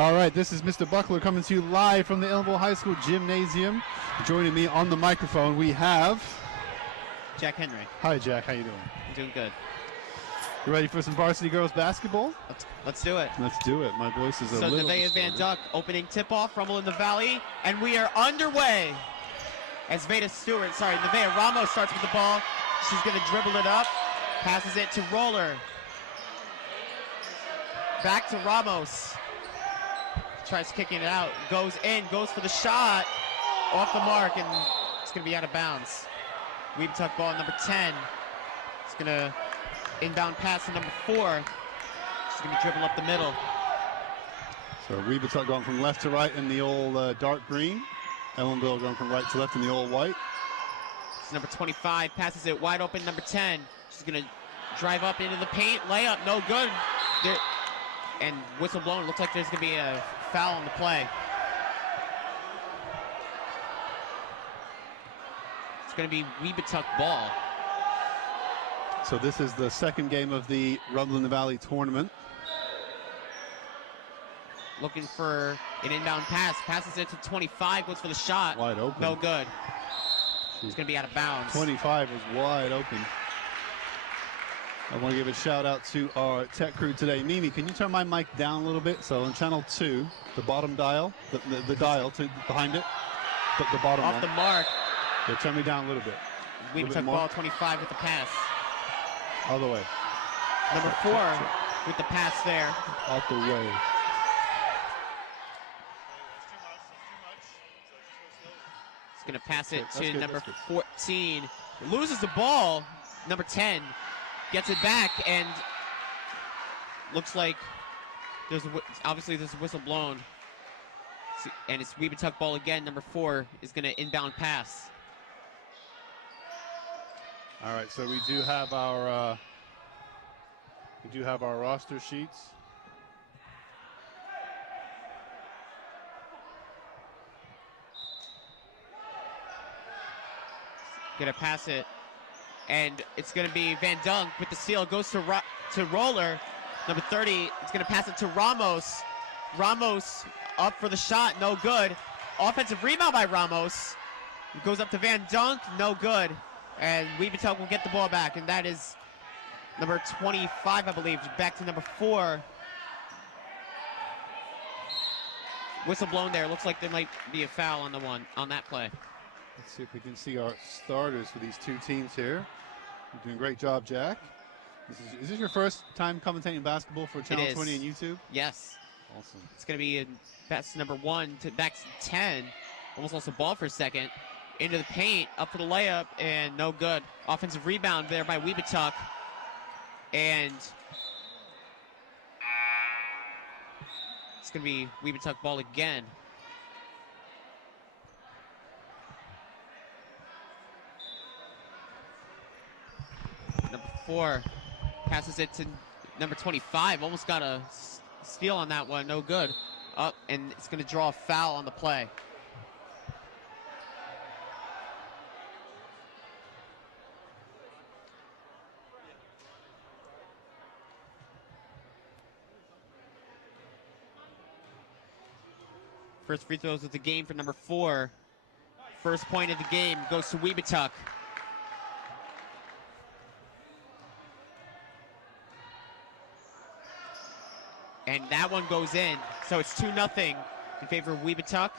All right, this is Mr. Buckler coming to you live from the Ellenville High School Gymnasium. Joining me on the microphone, we have Jack Henry. Hi, Jack. How you doing? I'm doing good. You ready for some varsity girls basketball? Let's do it. Let's do it. My voice is a little Nevaeh Van Duck opening tip-off, Rumble in the Valley, and we are underway. As Nevaeh Ramos starts with the ball. She's going to dribble it up, passes it to Roller. Back to Ramos. Tries kicking it out, goes in, goes for the shot, off the mark, and it's going to be out of bounds. Webutuck ball, number 10. It's going to inbound pass to number 4. She's going to dribble up the middle. So Webutuck going from left to right in the old dark green. Ellenville going from right to left in the old white. It's number 25, passes it wide open, number 10. She's going to drive up into the paint, layup, no good. And whistle blown, looks like there's going to be a foul on the play. It's going to be Webutuck ball. So this is the second game of the Rumble in the Valley tournament. Looking for an inbound pass, passes it to 25, goes for the shot. Wide open. No good. It's going to be out of bounds. 25 is wide open. I want to give a shout out to our tech crew today. Mimi, can you turn my mic down a little bit? So on channel 2, the bottom dial, the dial to behind it, the bottom off one. The mark. Yeah, turn me down a little bit. Webutuck ball, 25 with the pass. All the way. Number 4 with the pass there. Out the way. He's going to pass it to number 14. Loses the ball. Number 10 gets it back, and looks like there's obviously a whistle blown. And it's Webutuck ball again. Number 4 is going to inbound pass. All right, so we do have our roster sheets. Gonna pass it, and it's gonna be Van Dunk with the steal. Goes to Roller, number 30. It's gonna pass it to Ramos. Ramos up for the shot, no good. Offensive rebound by Ramos. It goes up to Van Dunk, no good. And Webutuck will get the ball back, and that is number 25, I believe. Back to number 4. Whistle blown there. Looks like there might be a foul on that play. Let's see if we can see our starters for these two teams here. You're doing a great job, Jack. Is this your first time commentating basketball for Channel 20 on YouTube? Yes. Awesome. It's going to be that's number 1 to back to 10. Almost lost the ball for a second. Into the paint, up for the layup, and no good. Offensive rebound there by Webutuck. And it's going to be Webutuck ball again. Number 4 passes it to number 25. Almost got a steal on that one. No good. Up, and it's going to draw a foul on the play. First free throws of the game for number 4. First point of the game goes to Webutuck. And that one goes in. So it's 2-0 in favor of Webutuck.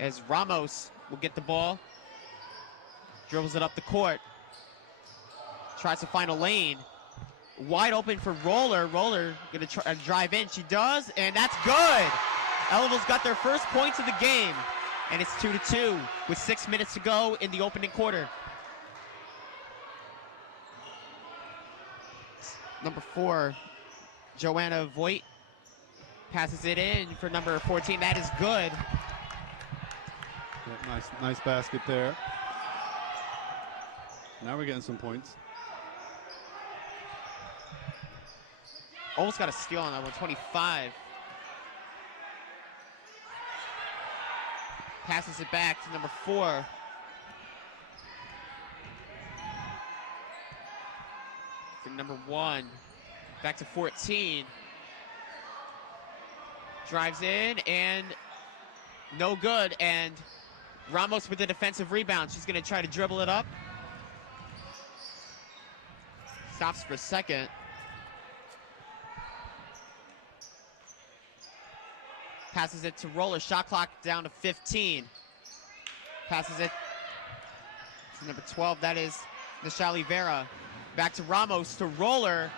As Ramos will get the ball. Dribbles it up the court. Tries to find a lane. Wide open for Roller. Roller going to drive in. She does, and that's good. Ellenville's got their first points of the game, and it's 2-2 with 6 minutes to go in the opening quarter. Number 4, Joanna Voigt passes it in for number 14. That is good. Yeah, nice basket there. Now we're getting some points. Almost got a steal on that one, 25. Passes it back to number 4. For number 1. Back to 14. Drives in and no good. And Ramos with the defensive rebound. She's going to try to dribble it up. Stops for a second. Passes it to Roller. Shot clock down to 15. Passes it to number 12. That is Nashali Vera. Back to Ramos to Roller.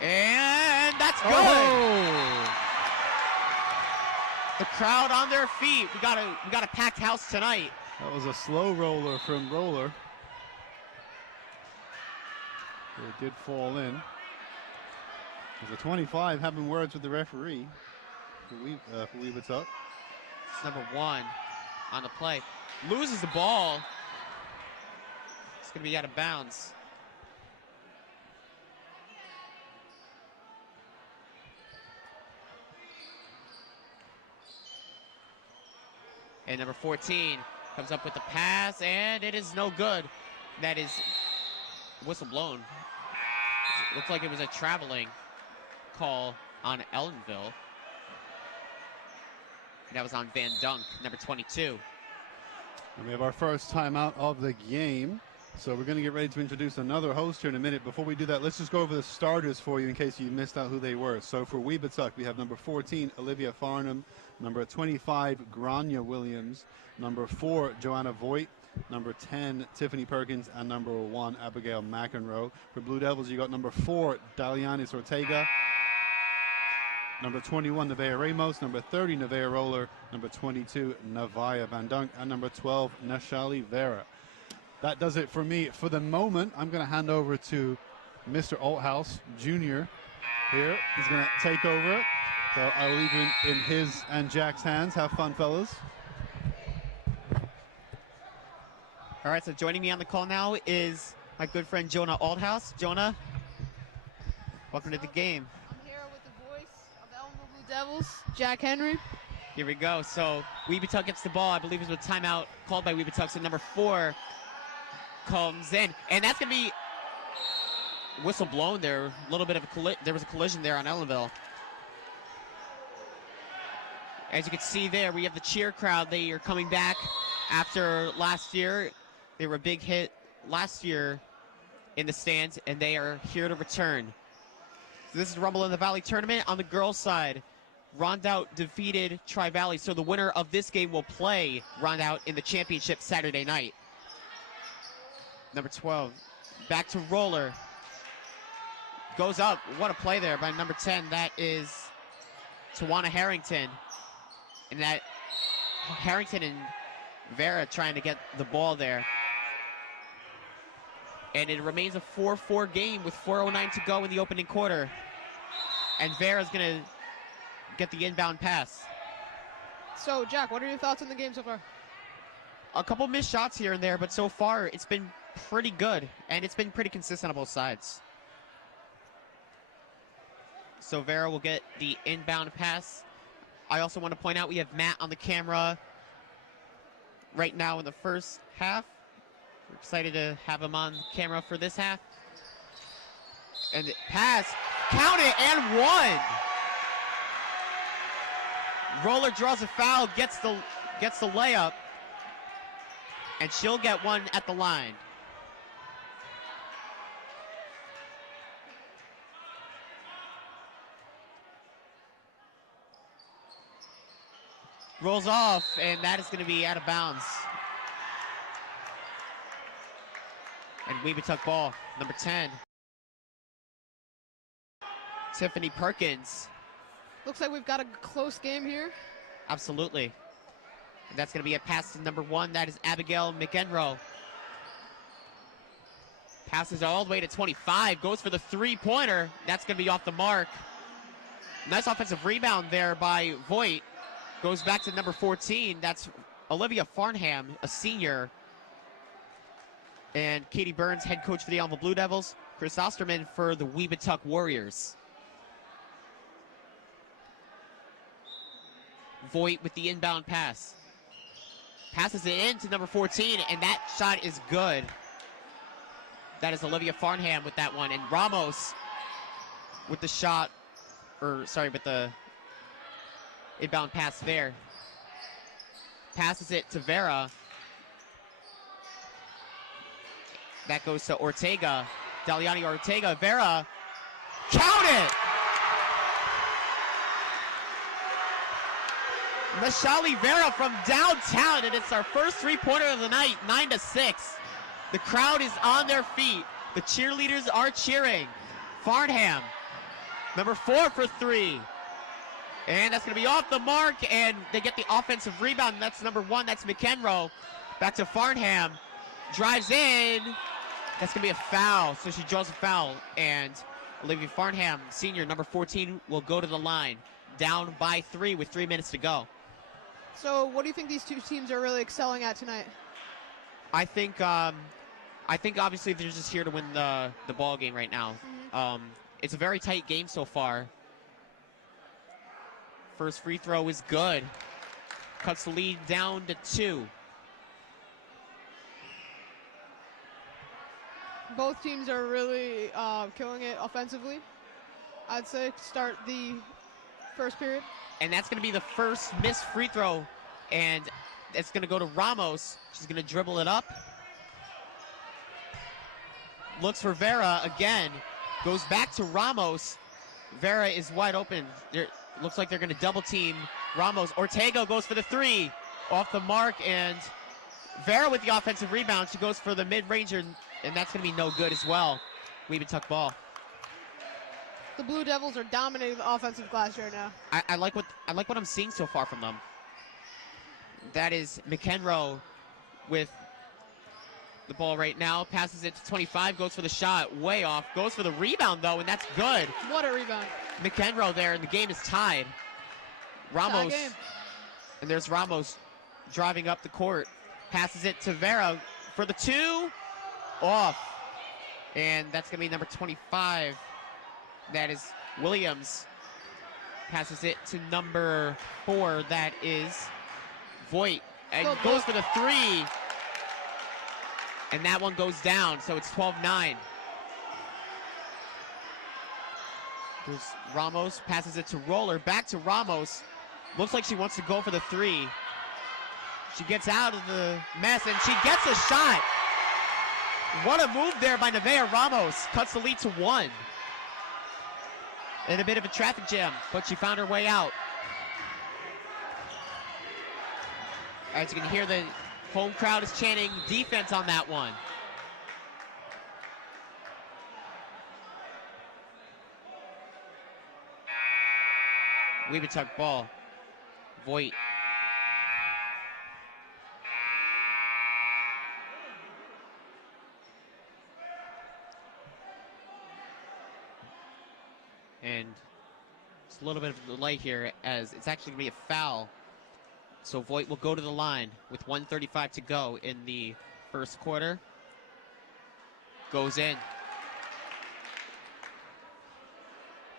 And that's good. Oh. The crowd on their feet. We got a packed house tonight. That was a slow roller from Roller. It did fall in. There's a 25 having words with the referee for Webutuck. It's number 1 on the play. Loses the ball. It's going to be out of bounds. And number 14 comes up with the pass, and it is no good. That is whistle blown. Looks like it was a traveling call on Ellenville. That was on Van Dunk, number 22. And we have our first timeout of the game. So we're going to get ready to introduce another host here in a minute. Before we do that, let's just go over the starters for you in case you missed out who they were. So for Webutuck, we have number 14, Olivia Farnham, number 25, Grania Williams, number 4, Joanna Voigt, number 10, Tiffany Perkins, and number 1, Abigail McEnroe. For Blue Devils, you got number 4, Dalianis Ortega, number 21, Nevaeh Ramos, number 30, Nevaeh Roller, number 22, Navaya Van Dunk, and number 12, Nashali Vera. That does it for me. For the moment, I'm going to hand over to Mr. Althouse Jr. here. He's going to take over. So I'll leave him in his and Jack's hands. Have fun, fellas. All right, so joining me on the call now is my good friend Jonah Althouse. Jonah, welcome to the game. I'm here with the voice of the Ellenville Blue Devils, Jack Henry. Here we go. So Webutuck gets the ball. I believe it was a timeout called by Webutuck. So number 4 comes in, and that's going to be whistle blown there. A little bit of there was a collision there on Ellenville. As you can see there, we have the cheer crowd. They are coming back after last year. They were a big hit last year in the stands, and they are here to return. So this is Rumble in the Valley tournament. On the girls' side, Rondout defeated Tri-Valley, so the winner of this game will play Rondout in the championship Saturday night. Number 12, back to Roller. Goes up. What a play there by number 10. That is Tawana Harrington. And that Harrington and Vera trying to get the ball there. And it remains a 4-4 game with 4:09 to go in the opening quarter. And Vera's going to get the inbound pass. So, Jack, what are your thoughts on the game so far? A couple missed shots here and there, but so far it's been pretty good. And it's been pretty consistent on both sides. So Vera will get the inbound pass. I also want to point out we have Matt on the camera right now in the first half. We're excited to have him on camera for this half. And the pass, count it, and 1. Roller draws a foul, gets the layup, and she'll get 1 at the line. Rolls off, and that is going to be out of bounds. And Webutuck ball, number 10. Tiffany Perkins. Looks like we've got a close game here. Absolutely. And that's going to be a pass to number 1. That is Abigail McEnroe. Passes all the way to 25. Goes for the three-pointer. That's going to be off the mark. Nice offensive rebound there by Voigt. Goes back to number 14. That's Olivia Farnham, a senior. And Katie Burns, head coach for the Ellenville Blue Devils. Chris Osterman for the Webutuck Warriors. Voigt with the inbound pass. Passes it in to number 14, and that shot is good. That is Olivia Farnham with that one. And Ramos with the shot, with the Inbound pass there. Passes it to Vera. That goes to Ortega. Daliani Ortega. Vera. Count it! Mashali Vera from downtown, and it's our first three-pointer of the night, 9-6. The crowd is on their feet. The cheerleaders are cheering. Farnham, number 4 for 3. And that's going to be off the mark, and they get the offensive rebound. That's number 1. That's McEnroe. Back to Farnham. Drives in. That's going to be a foul. So she draws a foul, and Olivia Farnham, senior, number 14, will go to the line. Down by 3 with 3 minutes to go. So what do you think these two teams are really excelling at tonight? I think obviously they're just here to win the ball game right now. Mm-hmm. It's a very tight game so far. First free throw is good. Cuts the lead down to 2. Both teams are really killing it offensively, I'd say, to start the first period. And that's going to be the first missed free throw, and it's going to go to Ramos. She's going to dribble it up. Looks for Vera again. Goes back to Ramos. Vera is wide open. Looks like they're going to double team Ramos. Ortega goes for the 3. Off the mark, and Vera with the offensive rebound. She goes for the mid-ranger, and that's going to be no good as well. Webutuck ball. The Blue Devils are dominating the offensive glass right now. I like what I'm seeing so far from them. That is McEnroe with the ball right now. Passes it to 25, goes for the shot, way off. Goes for the rebound though, and that's good. What a rebound. McEnroe there, and the game is tied. Ramos, Tie game. and there's Ramos driving up the court. Passes it to Vera for the 2, off. And that's gonna be number 25. That is Williams. Passes it to number 4. That is Voigt. And goes for the 3. And that one goes down, so it's 12-9. There's Ramos. Passes it to Roller. Back to Ramos. Looks like she wants to go for the 3. She gets out of the mess, and she gets a shot. What a move there by Nevaeh Ramos. Cuts the lead to 1. In a bit of a traffic jam, but she found her way out. All right, so you can hear the home crowd is chanting defense on that one. Webutuck ball. Voigt. And it's a little bit of a delay here, as it's actually going to be a foul. So Voigt will go to the line with 1:35 to go in the first quarter. Goes in.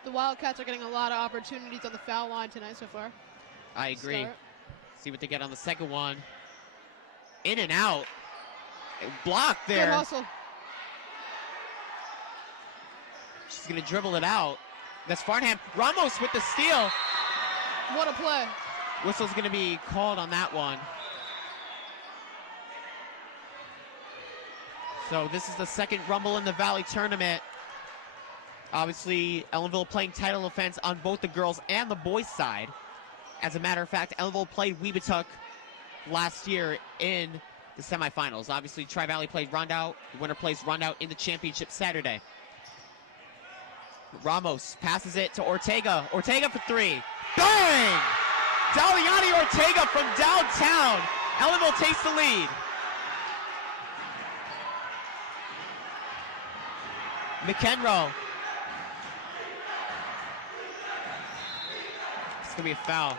The Wildcats are getting a lot of opportunities on the foul line tonight so far. I agree. Start. See what they get on the second one. In and out. Blocked there. Good hustle. She's going to dribble it out. That's Farnham. Ramos with the steal. What a play. Whistle's going to be called on that one. So this is the second Rumble in the Valley tournament. Obviously, Ellenville playing title defense on both the girls and the boys side. As a matter of fact, Ellenville played Webutuck last year in the semifinals. Obviously, Tri-Valley played Rondout. The winner plays Rondout in the championship Saturday. Ramos passes it to Ortega. Ortega for 3. Bang! Daliani Ortega from downtown. Ellenville takes the lead. McEnroe. It's going to be a foul.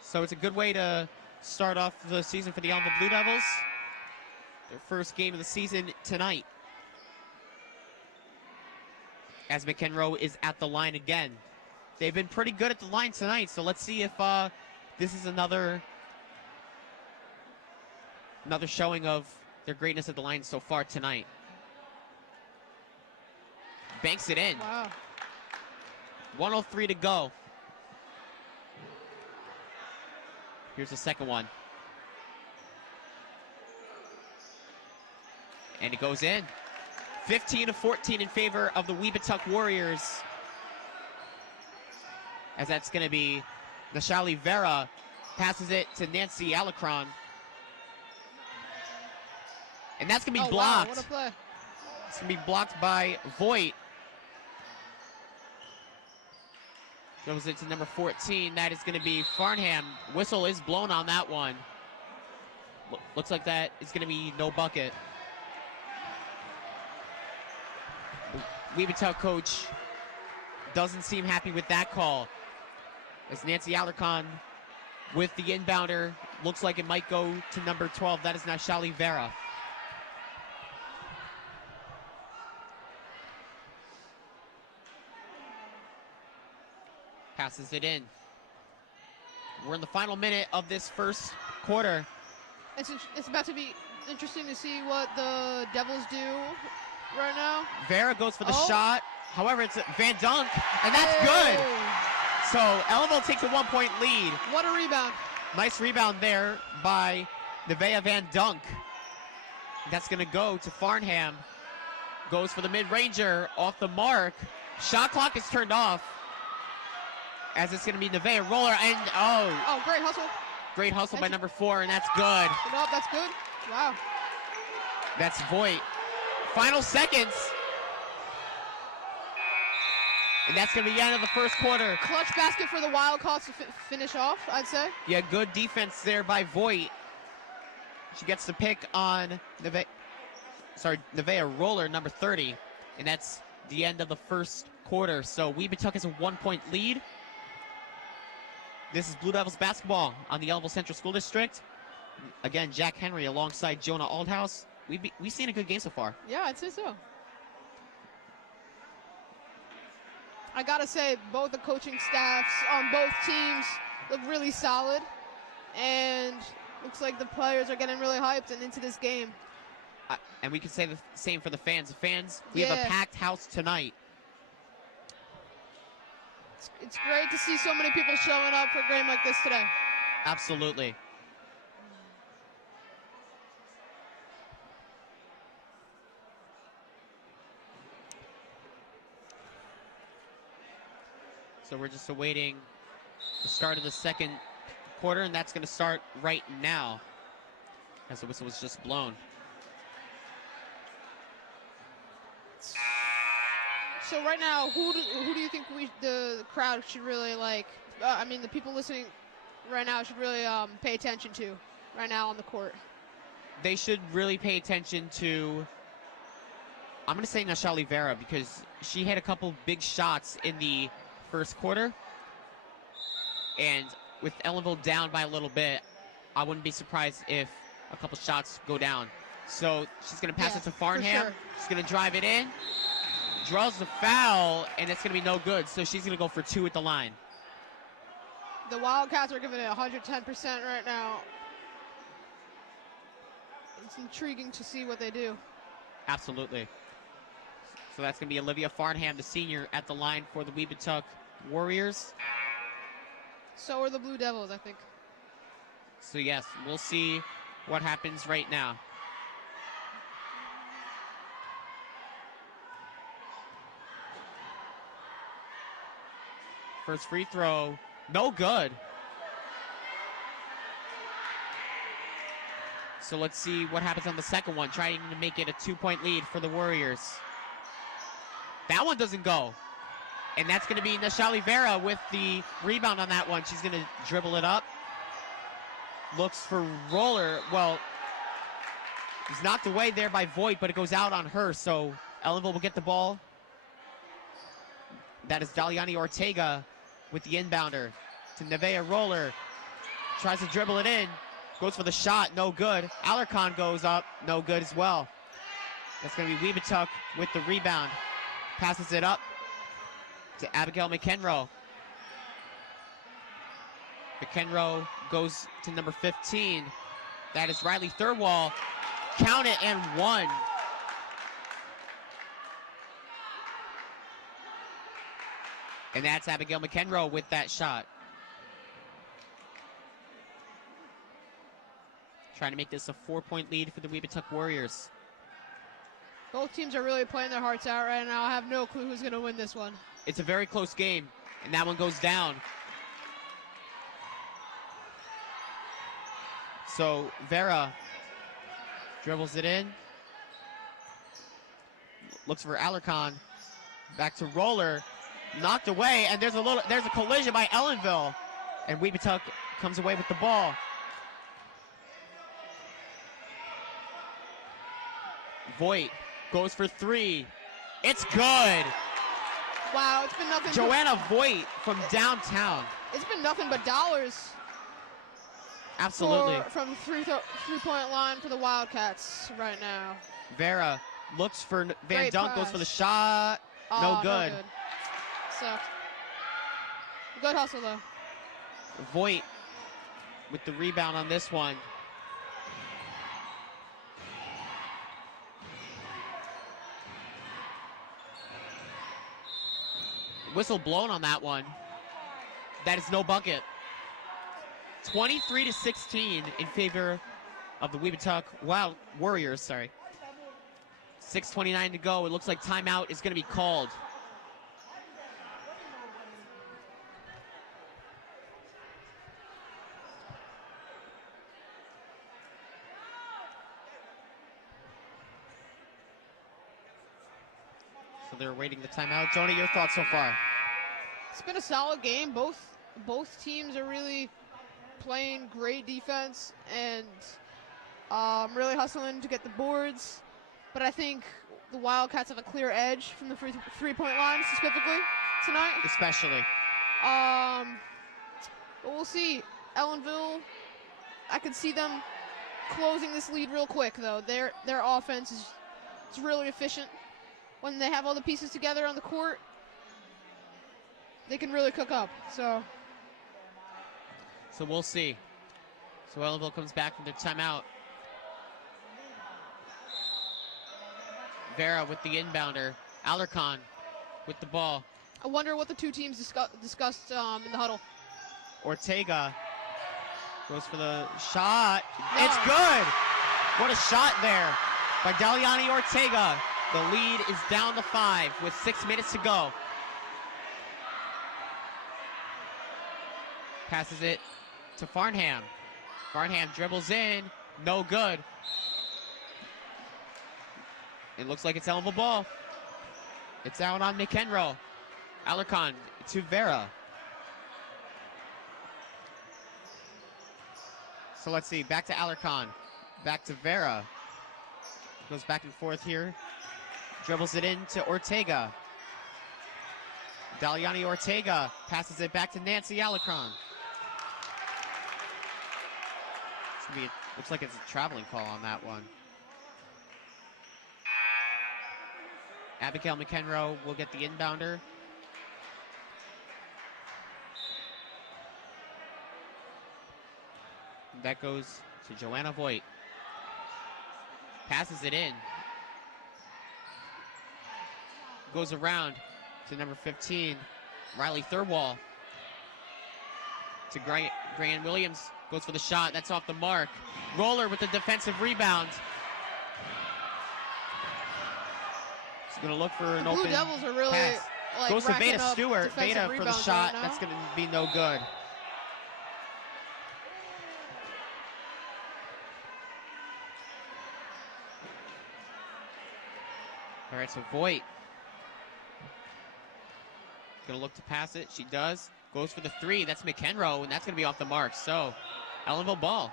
So it's a good way to start off the season for the Ellenville Blue Devils. Their first game of the season tonight. As McEnroe is at the line again. They've been pretty good at the line tonight, so let's see if this is another showing of their greatness at the line so far tonight. Banks it in. Wow. 1:03 to go. Here's the second one. And it goes in. 15-14 in favor of the Webutuck Warriors. As that's going to be Nashali Vera. Passes it to Nancy Alarcon. And that's going to be blocked. Wow, what a play. It's going to be blocked by Voigt. Goes it to number 14. That is going to be Farnham. Whistle is blown on that one. Looks like that is going to be no bucket. The Webutuck coach doesn't seem happy with that call. As Nancy Alarcon with the inbounder. Looks like it might go to number 12. That is Nashali Vera. Passes it in. We're in the final minute of this first quarter. It's about to be interesting to see what the Devils do right now. Vera goes for the shot. However, it's Van Dunk, and that's good. So Ellenville takes a 1-point lead. What a rebound. Nice rebound there by Nevaeh Van Dunk. That's going to go to Farnham. Goes for the mid-ranger, off the mark. Shot clock is turned off. As it's going to be Nevaeh Roller, and Oh, great hustle. Great hustle by number 4, and that's good. No, that's good. Wow. That's Voigt. Final seconds. And that's going to be the end of the first quarter. Clutch basket for the Wildcats to finish off, I'd say. Yeah, good defense there by Voigt. She gets the pick on Nevaeh Roller, number 30. And that's the end of the first quarter. So Webutuck has a 1-point lead. This is Blue Devils basketball on the Ellenville Central School District. Again, Jack Henry alongside Jonah Aldhouse. We've seen a good game so far. Yeah, I'd say so. I gotta say, both the coaching staffs on both teams look really solid, and looks like the players are getting really hyped and into this game. And we can say the same for the fans. The fans, we have a packed house tonight. It's great to see so many people showing up for a game like this today. Absolutely. So we're just awaiting the start of the second quarter, and that's going to start right now as the whistle was just blown. So right now, who do you think the crowd should really like? I mean, the people listening right now should really pay attention to right now on the court. They should really pay attention to, I'm going to say Nashali Vera, because she had a couple big shots in the first quarter. And with Ellenville down by a little bit, I wouldn't be surprised if a couple shots go down. So she's going to pass it to Farnham. Sure. She's going to drive it in. Draws the foul, and it's going to be no good. So she's going to go for 2 at the line. The Wildcats are giving it 110% right now. It's intriguing to see what they do. Absolutely. So that's going to be Olivia Farnham, the senior, at the line for the Webutuck Warriors. So are the Blue Devils, I think. So yes, we'll see what happens right now. First free throw, no good. So let's see what happens on the second one, trying to make it a 2-point lead for the Warriors. That one doesn't go. And that's going to be Nashali Vera with the rebound on that one. She's going to dribble it up. Looks for Roller. Well, he's knocked away there by Voigt, but it goes out on her. So Ellenville will get the ball. That is Daliani Ortega with the inbounder to Nevaeh Roller. Tries to dribble it in. Goes for the shot. No good. Alarcon goes up. No good as well. That's going to be Webutuck with the rebound. Passes it up to Abigail McEnroe. McEnroe goes to number 15. That is Riley Thirlwall. Count it, and one. And that's Abigail McEnroe with that shot. Trying to make this a 4-point lead for the Webutuck Warriors. Both teams are really playing their hearts out right now. I have no clue who's going to win this one. It's a very close game, and that one goes down. So Vera dribbles it in. Looks for Alarcon. Back to Roller. Knocked away, and there's a collision by Ellenville. And Webutuck comes away with the ball. Voigt goes for three. It's good. Wow, it's been nothing. Joanna Voigt from downtown. It's been nothing but dollars. Absolutely. From the three-point line for the Wildcats right now. Vera looks for Van Great Dunk, pass. goes for the shot. Oh, no good. Sucked. Good hustle, though. Voigt with the rebound on this one. Whistle blown on that one. That is no bucket. 23-16 in favor of the Webutuck Warriors, sorry. 6:29 to go. It looks like timeout is going to be called. So they're waiting the timeout. Jonah, your thoughts so far? It's been a solid game. Both teams are really playing great defense and really hustling to get the boards. But I think the Wildcats have a clear edge from the three-point line specifically tonight. Especially. But we'll see. Ellenville, I could see them closing this lead real quick, though. Their offense is really efficient. When they have all the pieces together on the court, they can really cook up. So we'll see. So Ellenville comes back from their timeout. Vera with the inbounder. Alarcon with the ball. I wonder what the two teams discussed in the huddle. Ortega goes for the shot. No. It's good. What a shot there by Daliani Ortega. The lead is down to 5 with 6 minutes to go. Passes it to Farnham. Farnham dribbles in. No good. It looks like it's Ellenville ball. It's out on McEnroe. Alarcon to Vera. So let's see. Back to Alarcon. Back to Vera. Goes back and forth here. Dribbles it in to Ortega. Daliani Ortega passes it back to Nancy Alarcon. Looks like it's a traveling call on that one. Abigail McEnroe will get the inbounder. That goes to Joanna Voigt. Passes it in. Goes around to number 15, Riley Thirlwall. To Grant Williams. Goes for the shot. That's off the mark. Roller with the defensive rebound. He's going to look for an open Blue Devils are really pass. like Goes to racking Veda up Stewart. defensive Veda for the rebounds shot. right now. That's going to be no good. All right, so Voigt going to look to pass it. She does. Goes for the three. That's McEnroe, and that's going to be off the mark. So, Ellenville ball.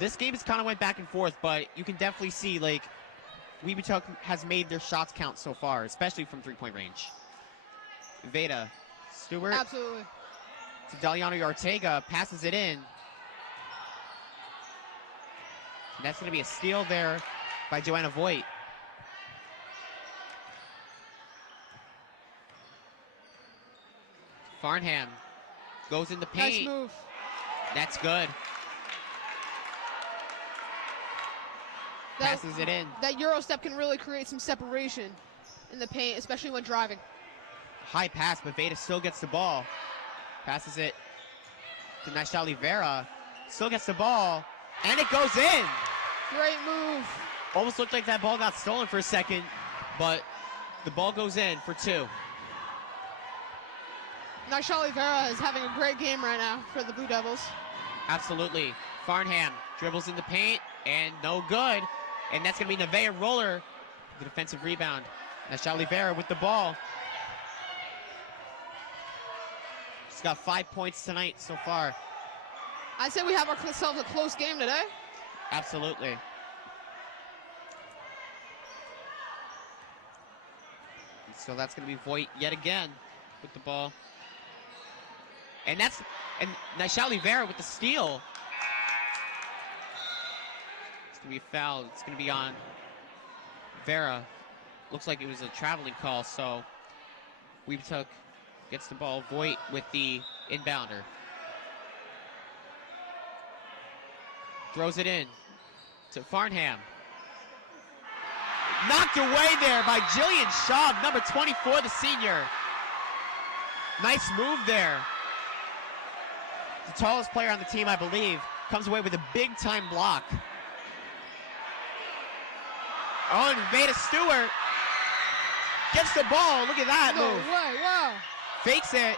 This game has kind of went back and forth, but you can definitely see, like, Webutuck has made their shots count so far, especially from three-point range. Veda Stewart. Absolutely. To Daliani Ortega. Passes it in. And that's going to be a steal there by Joanna Voigt. Farnham goes in the paint. Nice move. That's good. Passes it in. That Euro step can really create some separation in the paint, especially when driving. High pass, but Veda still gets the ball. Passes it to Naishali Vera. Still gets the ball, and it goes in. Great move. Almost looked like that ball got stolen for a second, but the ball goes in for 2. Naishali Vera is having a great game right now for the Blue Devils. Absolutely. Farnham dribbles in the paint, and no good. And that's going to be Nevaeh Roller, the defensive rebound. Naishali Vera with the ball. She's got 5 points tonight so far. I'd say we have ourselves a close game today. Absolutely. So that's going to be Voigt yet again with the ball. And Naishali Vera with the steal. It's going to be fouled. It's going to be on Vera. Looks like it was a traveling call, so Webutuck gets the ball. Voigt with the inbounder. Throws it in to Farnham. Knocked away there by Jillian Schaub, number 24, the senior. Nice move there. The tallest player on the team, I believe, comes away with a big-time block. Oh, and Veda Stewart gets the ball. Look at that No move. way, wow. Fakes it,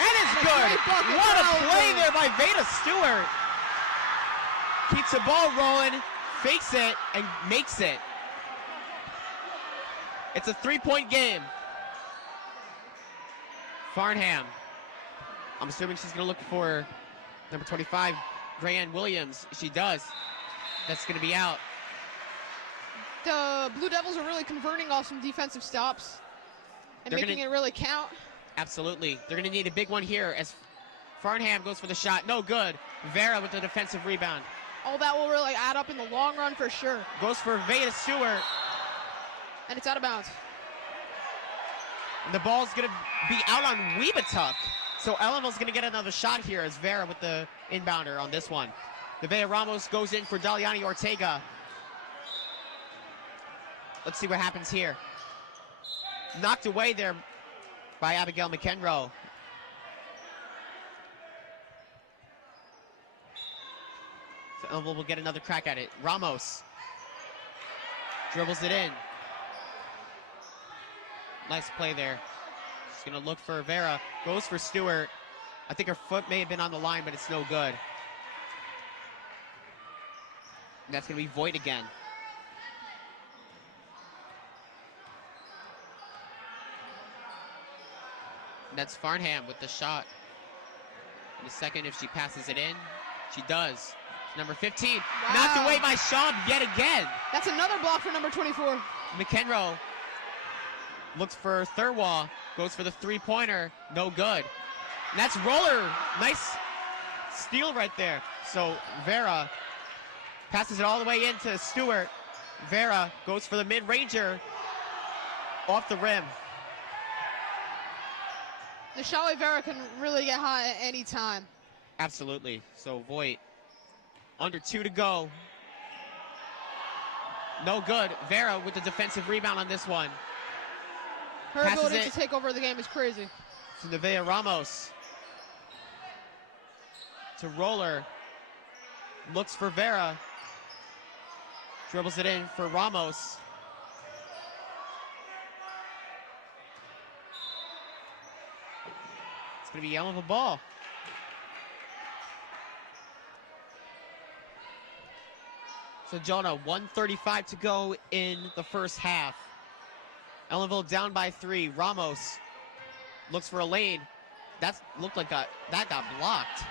and it's That's a good. great bucket. What a Wow. play there by Veda Stewart. Keeps the ball rolling, fakes it, and makes it. It's a 3-point game. Farnham. I'm assuming she's going to look for number 25, Grayanne Williams. She does. That's going to be out. The Blue Devils are really converting off some defensive stops and They're making gonna- it really count. Absolutely. They're going to need a big one here as Farnham goes for the shot. No good. Vera with the defensive rebound. All that will really add up in the long run for sure. Goes for Veda Stewart. And it's out of bounds. And the ball's going to be out on Webutuck. So Ellenville's going to get another shot here as Vera with the inbounder on this one. Nevaeh Ramos goes in for Daliani Ortega. Let's see what happens here. Knocked away there by Abigail McEnroe. So Ellenville will get another crack at it. Ramos dribbles it in. Nice play there. She's going to look for Vera. Goes for Stewart. I think her foot may have been on the line, but it's no good. And that's going to be Voigt again. And that's Farnham with the shot. In a second, if she passes it in, she does. Number 15, knocked Wow. away by Schaub yet again. That's another block for number 24. McEnroe looks for Thurwall, goes for the three-pointer, no good. And that's Roller, nice steal right there. So Vera passes it all the way into Stewart. Vera goes for the mid-ranger, off the rim. Naishali Vera can really get hot at any time. Absolutely. So Voigt, under 2 to go. No good. Vera with the defensive rebound on this one. Her Passes ability it. to take over the game is crazy. To Nevaeh Ramos. To Roller. Looks for Vera. Dribbles it in for Ramos. It's going to be Ellenville ball. So Jonah, 1:35 to go in the first half. Ellenville down by 3. Ramos looks for a lane. That looked like that got blocked.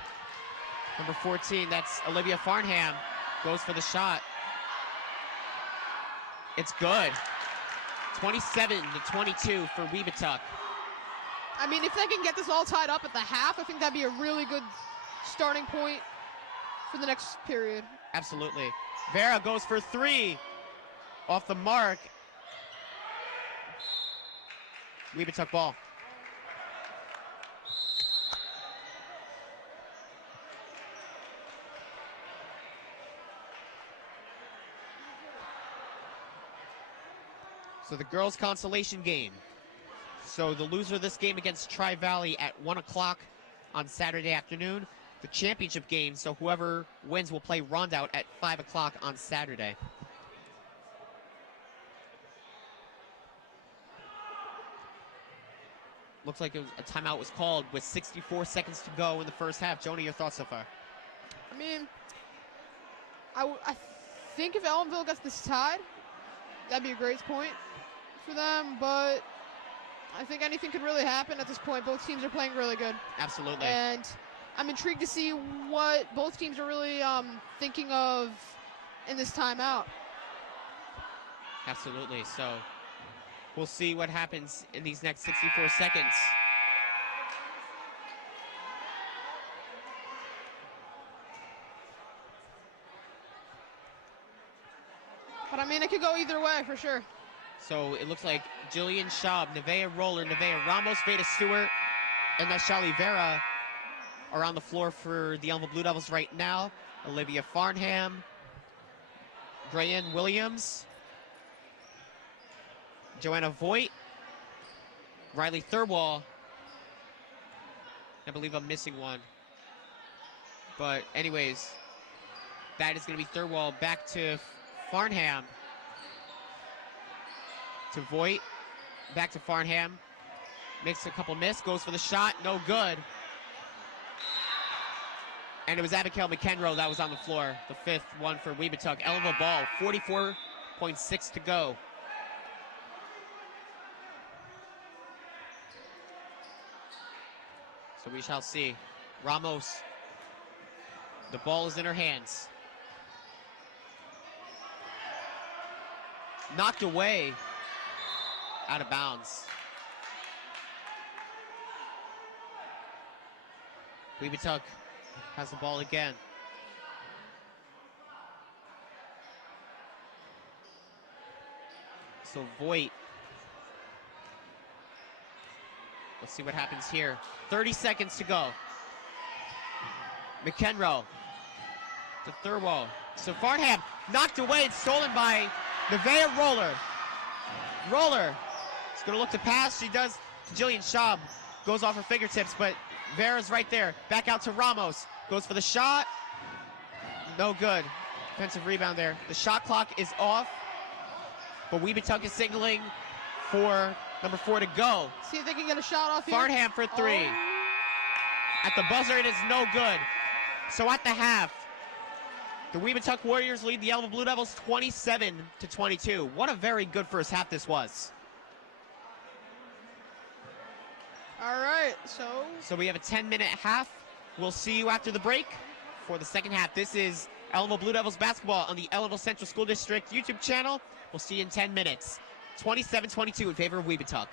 Number 14, that's Olivia Farnham, goes for the shot. It's good. 27-22 for Webutuck. I mean, if they can get this all tied up at the half, I think that'd be a really good starting point for the next period. Absolutely. Vera goes for 3. Off the mark. Webutuck ball. So the girls' consolation game. So the loser of this game against Tri-Valley at 1 o'clock on Saturday afternoon. The championship game, so whoever wins will play Rondout at 5 o'clock on Saturday. Looks like a timeout was called with 64 seconds to go in the first half. Jonah, your thoughts so far? I mean, I think if Ellenville gets this tied, that'd be a great point for them, but I think anything could really happen at this point. Both teams are playing really good. Absolutely. And I'm intrigued to see what both teams are really thinking of in this timeout. Absolutely. So we'll see what happens in these next 64 seconds. But I mean, it could go either way for sure. So it looks like Jillian Schaub, Nevaeh Roller, Nevaeh Ramos, Veda Stewart, and Nashali Vera are on the floor for the Ellenville Blue Devils right now. Olivia Farnham, Grayan Williams, Joanna Voigt, Riley Thurwall. I believe I'm missing one. But anyways, that is going to be Thurwall back to Farnham. To Voigt, back to Farnham. Makes a couple miss, goes for the shot, no good. And it was Abigail McEnroe that was on the floor, the fifth one for Webutuck. Ellenville ball, 44.6 to go. So we shall see. Ramos, the ball is in her hands. Knocked away, out of bounds. Webutuck has the ball again. So Voigt. Let's see what happens here. 30 seconds to go. McEnroe to Thurwall. So Farnham knocked away and stolen by Nevaeh Roller. Roller is going to look to pass. She does to Jillian Schaub. Goes off her fingertips, but Vera's right there. Back out to Ramos. Goes for the shot. No good. Defensive rebound there. The shot clock is off, but Webutuck is signaling for number 4 to go. See if they can get a shot off here. Farnham for 3. Oh. At the buzzer, it is no good. So at the half, the Webutuck Warriors lead the Ellenville Blue Devils 27-22. What a very good first half this was. All right, So we have a 10-minute half. We'll see you after the break for the second half. This is Ellenville Blue Devils basketball on the Ellenville Central School District YouTube channel. We'll see you in 10 minutes. 27-22 in favor of Webutuck.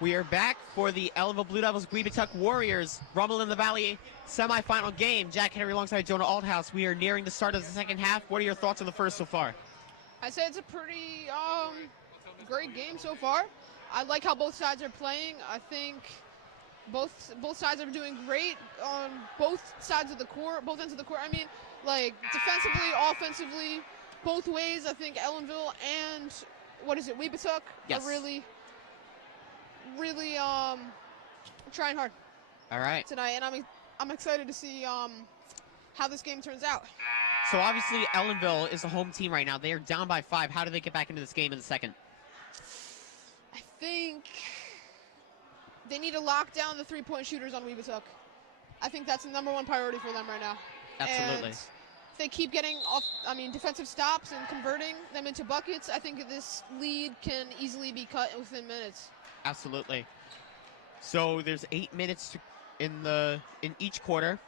We are back for the Ellenville Blue Devils Webutuck Warriors Rumble in the Valley semifinal game. Jack Henry alongside Jonah Althouse. We are nearing the start of the second half. What are your thoughts on the first so far? I'd say it's a pretty great game so far. I like how both sides are playing. I think both sides are doing great on both sides of the court, both ends of the court. I mean, like defensively, offensively, both ways. I think Ellenville and Webutuck Yes. are really trying hard. All right. Tonight, and I'm excited to see how this game turns out. So obviously Ellenville is the home team right now. They are down by 5. How do they get back into this game in the second? I think they need to lock down the three-point shooters on Webutuck. I think that's the #1 priority for them right now. Absolutely. And if they keep getting defensive stops and converting them into buckets, I think this lead can easily be cut within minutes. Absolutely. So there's 8 minutes in each quarter.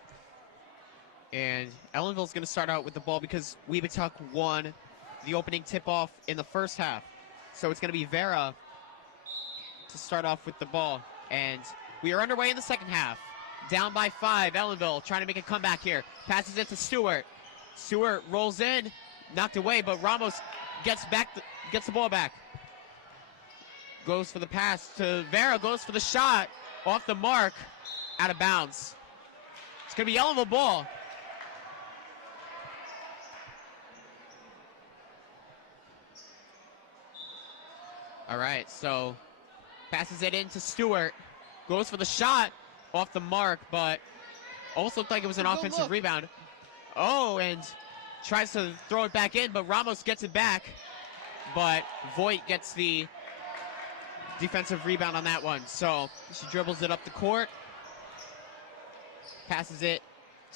And Ellenville's going to start out with the ball because Webutuck won the opening tip-off in the first half. So it's going to be Vera to start off with the ball. And we are underway in the second half. Down by 5, Ellenville trying to make a comeback here. Passes it to Stewart. Stewart rolls in, knocked away, but Ramos gets the ball back. Goes for the pass to Vera, goes for the shot. Off the mark, out of bounds. It's going to be Ellenville ball. All right, so passes it in to Stewart. Goes for the shot off the mark, but almost looked like it was an offensive rebound. Oh, and tries to throw it back in, but Ramos gets it back. But Voigt gets the defensive rebound on that one. So she dribbles it up the court. Passes it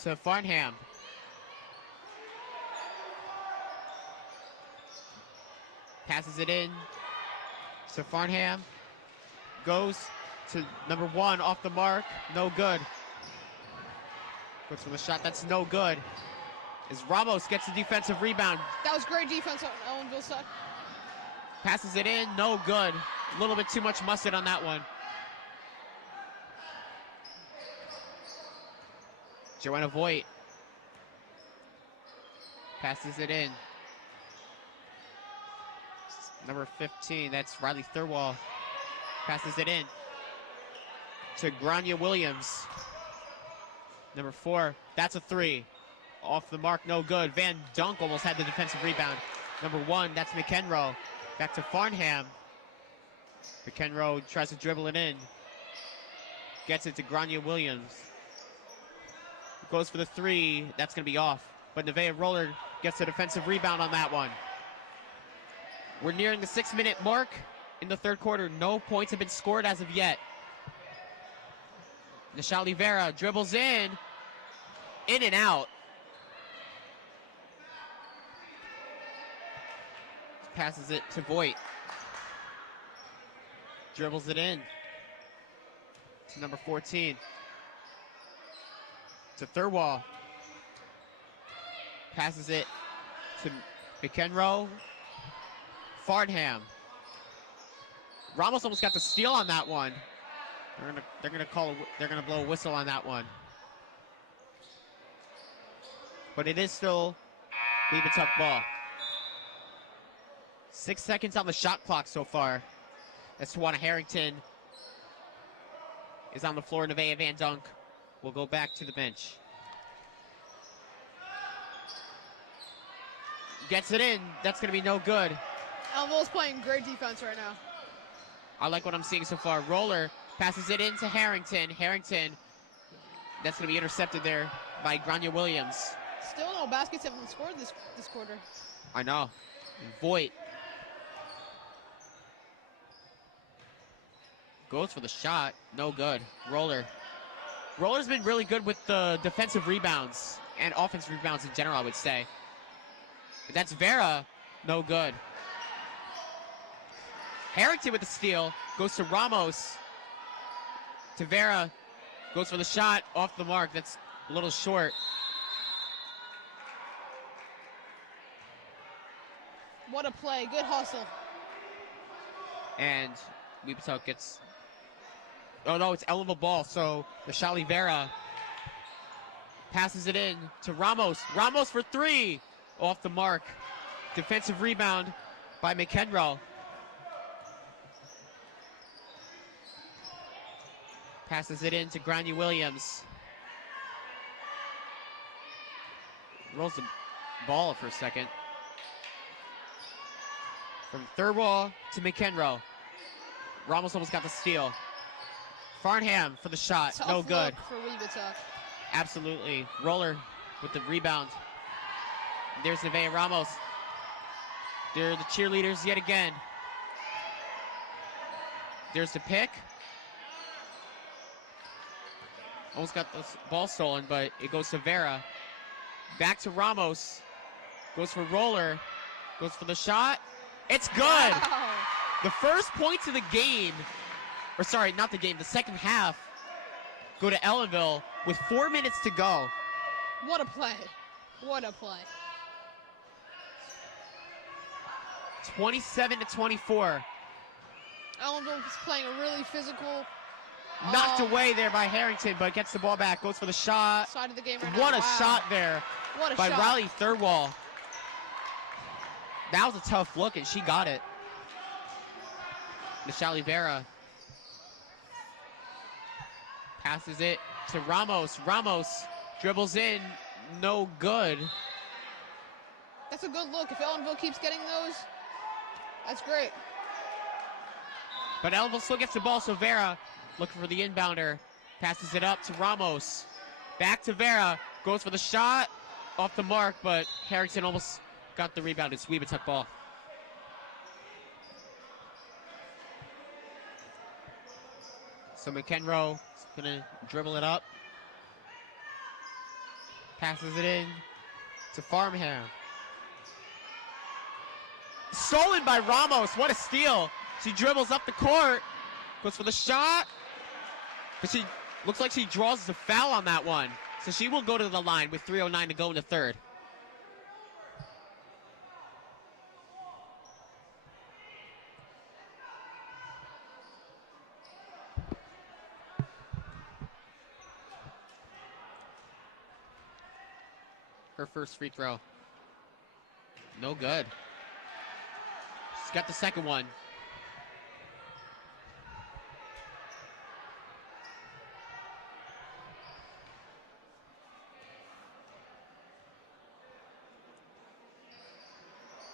to Farnham. Passes it in to Farnham. Goes to #1 off the mark. No good. Goes for the shot. That's no good. As Ramos gets the defensive rebound. That was great defense on Ellenville's side. Passes it in. No good. A little bit too much mustard on that one. Joanna Voigt passes it in. Number 15, that's Riley Thurwall. Passes it in to Grania Williams. Number 4, that's a 3. Off the mark, no good. Van Dunk almost had the defensive rebound. Number 1, that's McEnroe. Back to Farnham. McEnroe tries to dribble it in. Gets it to Grania Williams. Goes for the 3, that's going to be off. But Nevaeh Roller gets a defensive rebound on that one. We're nearing the 6-minute mark in the third quarter. No points have been scored as of yet. Nishali Vera dribbles in and out. Passes it to Voigt. Dribbles it in to number 14. To Thurwall. Passes it to McEnroe. Farnham. Ramos almost got the steal on that one. They're gonna blow a whistle on that one. But it is still Webutuck ball. 6 seconds on the shot clock so far. As Tawana Harrington is on the floor. Nevaeh Van Dunk will go back to the bench. Gets it in. That's going to be no good. Ellenville's playing great defense right now. I like what I'm seeing so far. Roller passes it in to Harrington. Harrington, that's going to be intercepted there by Grania Williams. Still no baskets have been scored this quarter. I know. Voigt goes for the shot. No good. Roller. Roller's been really good with the defensive rebounds and offensive rebounds in general, I would say. But that's Vera. No good. Harrington with the steal. Goes to Ramos. To Vera. Goes for the shot. Off the mark. That's a little short. What a play. Good hustle. And Webutuck gets Oh no, it's Ellenville ball. So Michelle Vera passes it in to Ramos. Ramos for three. Off the mark. Defensive rebound by McEnroe. Passes it in to Grania Williams. Rolls the ball up for a second. From third wall to McEnroe. Ramos almost got the steal. Farnham for the shot. Tough No good. look for Webutuck. Absolutely. Roller with the rebound. There's Nevaeh Ramos. They're the cheerleaders yet again. There's the pick. Almost got the ball stolen, but it goes to Vera. Back to Ramos. Goes for Roller. Goes for the shot. It's good. Wow. The first points of the game, or sorry, not the game, the second half, go to Ellenville with 4 minutes to go. What a play. What a play. 27-24. Ellenville is playing a really physical. Knocked away there by Harrington, but gets the ball back. Goes for the shot. Side of the game right now. What a Wow. shot there What a by shot. Riley Thirlwall. That was a tough look, and she got it. Michelle Vera passes it to Ramos. Ramos dribbles in. No good. That's a good look. If Ellenville keeps getting those, that's great. But Ellenville still gets the ball, so Vera looking for the inbounder. Passes it up to Ramos. Back to Vera. Goes for the shot. Off the mark, but Harrington almost got the rebound. It's Webutuck ball. So McEnroe is going to dribble it up. Passes it in to Farnham. Stolen by Ramos. What a steal. She dribbles up the court. Goes for the shot. But she looks like she draws the foul on that one. So she will go to the line with 3:09 to go in the third. Her first free throw. No good. She's got the second one.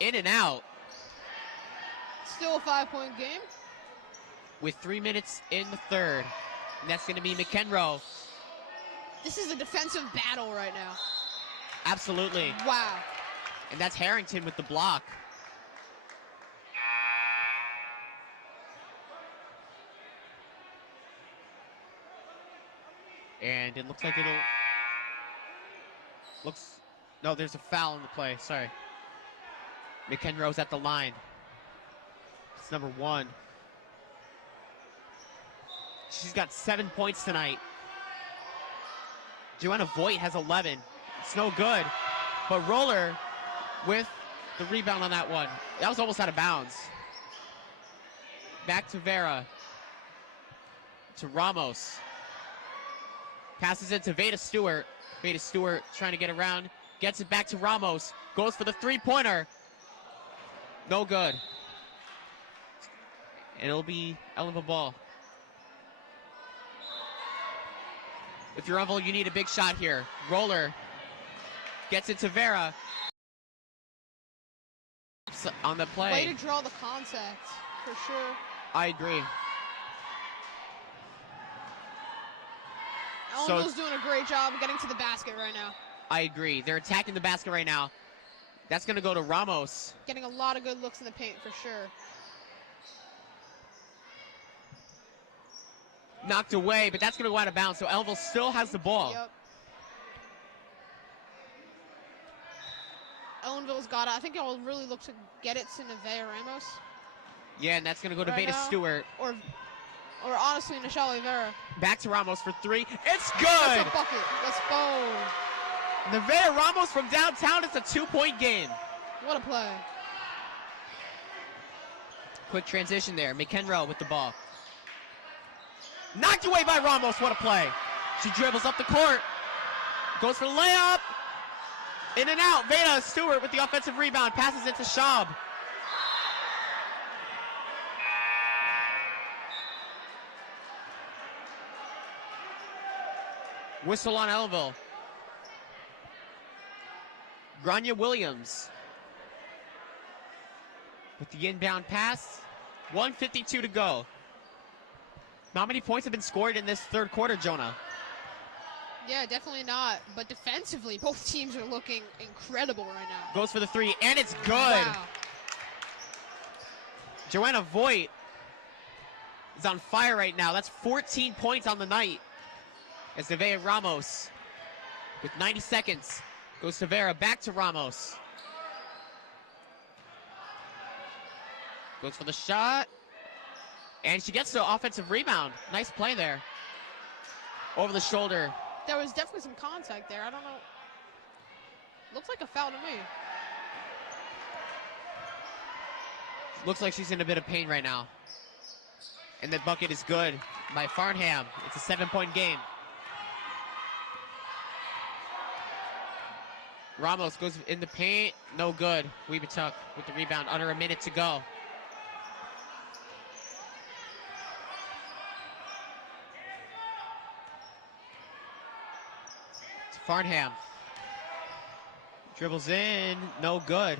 In and out. Still a 5-point game. With 3 minutes in the third. And that's going to be McEnroe. This is a defensive battle right now. Absolutely. Wow. And that's Harrington with the block. And it looks like it'll... No, there's a foul in the play. Sorry. McEnroe's at the line. It's number 1. She's got 7 points tonight. Joanna Voigt has 11. It's no good. But Roller with the rebound on that one. That was almost out of bounds. Back to Vera. To Ramos. Passes it to Veda Stewart. Veda Stewart trying to get around. Gets it back to Ramos. Goes for the three-pointer. No good. And it'll be Ellenville ball. If you're Ellenville, you need a big shot here. Roller gets it to Vera. On the play. Way to draw the contact, for sure. I agree. Ellenville's doing a great job getting to the basket right now. I agree. They're attacking the basket right now. That's going to go to Ramos. Getting a lot of good looks in the paint, for sure. Knocked away, but that's going to go out of bounds, so Ellenville still has the ball. Yep. Ellenville's got it. I think it'll really look to get it to Nevaeh Ramos. Yeah, and that's going to go to Right Veda now. Stewart. Or honestly, Michelle Vera. Back to Ramos for three. It's good! That's a bucket. Let's go. Nevaeh Ramos from downtown. It's a 2-point game. What a play. Quick transition there. McEnroe with the ball. Knocked away by Ramos. What a play. She dribbles up the court. Goes for the layup. In and out. Veda Stewart with the offensive rebound. Passes it to Schaub. Whistle on Ellenville. Grania Williams with the inbound pass. 1:52 to go. Not many points have been scored in this third quarter, Jonah. Yeah, definitely not. But defensively, both teams are looking incredible right now. Goes for the three, and it's good. Wow. Joanna Voigt is on fire right now. That's 14 points on the night. As Nevea Ramos, with 90 seconds, goes to Vera, back to Ramos. Goes for the shot, and she gets the offensive rebound. Nice play there. Over the shoulder. There was definitely some contact there. I don't know. Looks like a foul to me. Looks like she's in a bit of pain right now. And the bucket is good by Farnham. It's a 7-point game. Ramos goes in the paint. No good. Webutuck with the rebound. Under a minute to go. It's Farnham. Dribbles in. No good.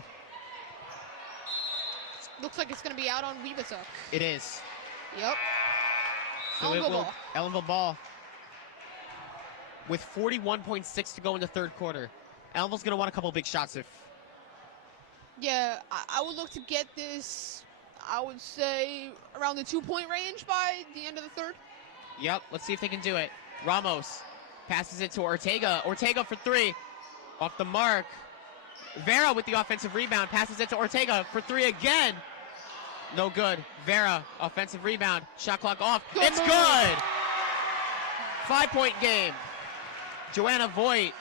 Looks like it's going to be out on Webutuck. It is. Yep. So it Ellenville will. ball. Ellenville ball. With 41.6 to go in the third quarter. Ellenville's going to want a couple big shots if... Yeah, I would look to get this, I would say, around the 2-point range by the end of the third. Yep, let's see if they can do it. Ramos passes it to Ortega. Ortega for three. Off the mark. Vera with the offensive rebound. Passes it to Ortega for three again. No good. Vera, offensive rebound. Shot clock off. Good It's move. good. 5-point game. Joanna Voigt.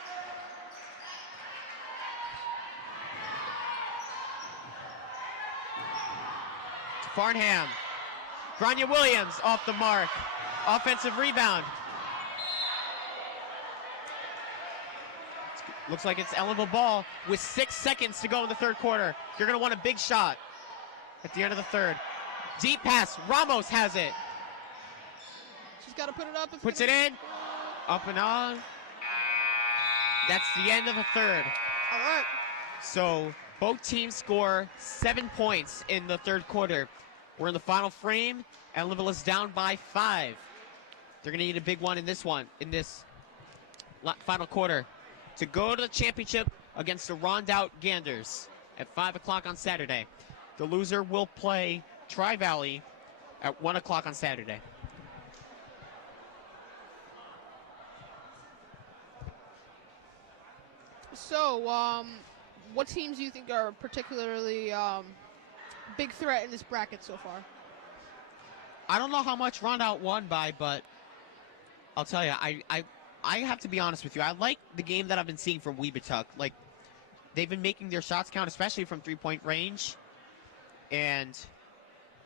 Farnham. Grania Williams off the mark. Offensive rebound. Looks like it's Ellenville ball with 6 seconds to go in the third quarter. You're going to want a big shot at the end of the third. Deep pass. Ramos has it. She's got to put it up. Puts it in. Up and on. That's the end of the third. All right. So both teams score 7 points in the third quarter. We're in the final frame. Ellenville is down by 5. They're going to need a big one in this final quarter to go to the championship against the Rondout Ganders at 5 o'clock on Saturday. The loser will play Tri-Valley at 1 o'clock on Saturday. So, what teams do you think are particularly big threat in this bracket so far? I don't know how much Rondout won by, but I'll tell you, I have to be honest with you. I like the game that I've been seeing from Webutuck. Like, they've been making their shots count, especially from three-point range. And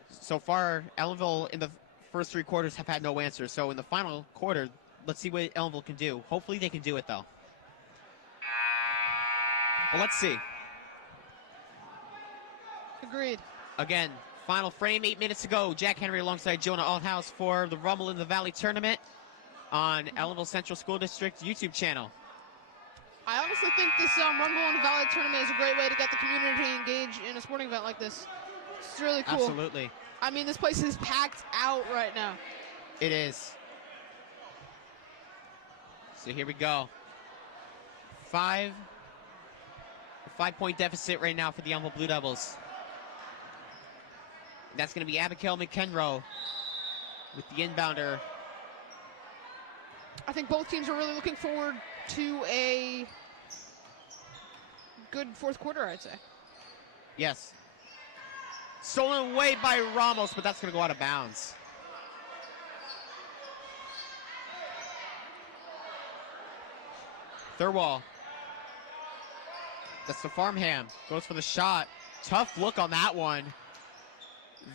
so far, Ellenville in the first 3 quarters have had no answers. So in the final quarter, let's see what Ellenville can do. Hopefully they can do it, though. Well, let's see. Agreed. Again, final frame, 8 minutes to go. Jack Henry alongside Jonah Althouse for the Rumble in the Valley tournament on Ellenville Central School District YouTube channel. I honestly think this Rumble in the Valley tournament is a great way to get the community engaged in a sporting event like this. It's really cool. Absolutely. I mean, this place is packed out right now. It is. So here we go. 5-point deficit right now for the Ellenville Blue Devils. That's going to be Abigail McEnroe with the inbounder. I think both teams are really looking forward to a good fourth quarter, I'd say. Yes. Stolen away by Ramos, but that's going to go out of bounds. Thurwall. That's the Farnham. Goes for the shot. Tough look on that one.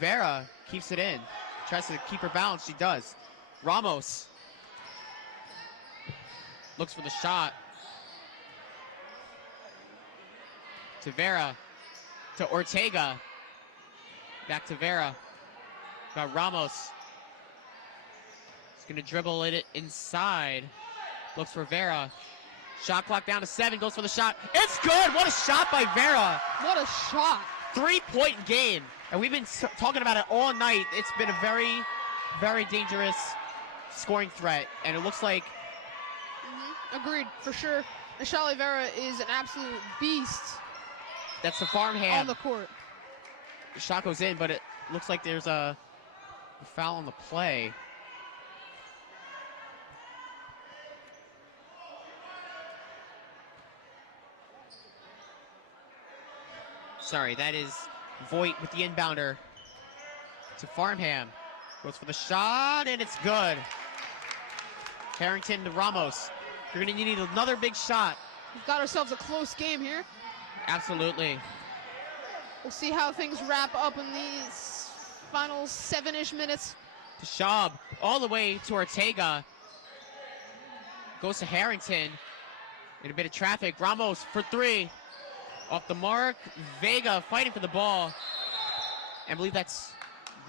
Vera keeps it in. Tries to keep her balance. She does. Ramos looks for the shot. To Vera. To Ortega. Back to Vera. Got Ramos. He's going to dribble it inside. Looks for Vera. Shot clock down to 7. Goes for the shot. It's good. What a shot by Vera. What a shot. 3-point game. And we've been talking about it all night. It's been a very, very dangerous scoring threat. And it looks like... Agreed, for sure. Nishali Vera is an absolute beast. That's the Farmham. On the court. The shot goes in, but it looks like there's a foul on the play. Sorry, that is Voigt with the inbounder to Farmham. Goes for the shot, and it's good. Harrington to Ramos. You're going to need another big shot. We've got ourselves a close game here. Absolutely. We'll see how things wrap up in these final 7-ish minutes. To Schaub, all the way to Ortega. Goes to Harrington. In a bit of traffic. Ramos for 3. Off the mark. Vega fighting for the ball. I believe that's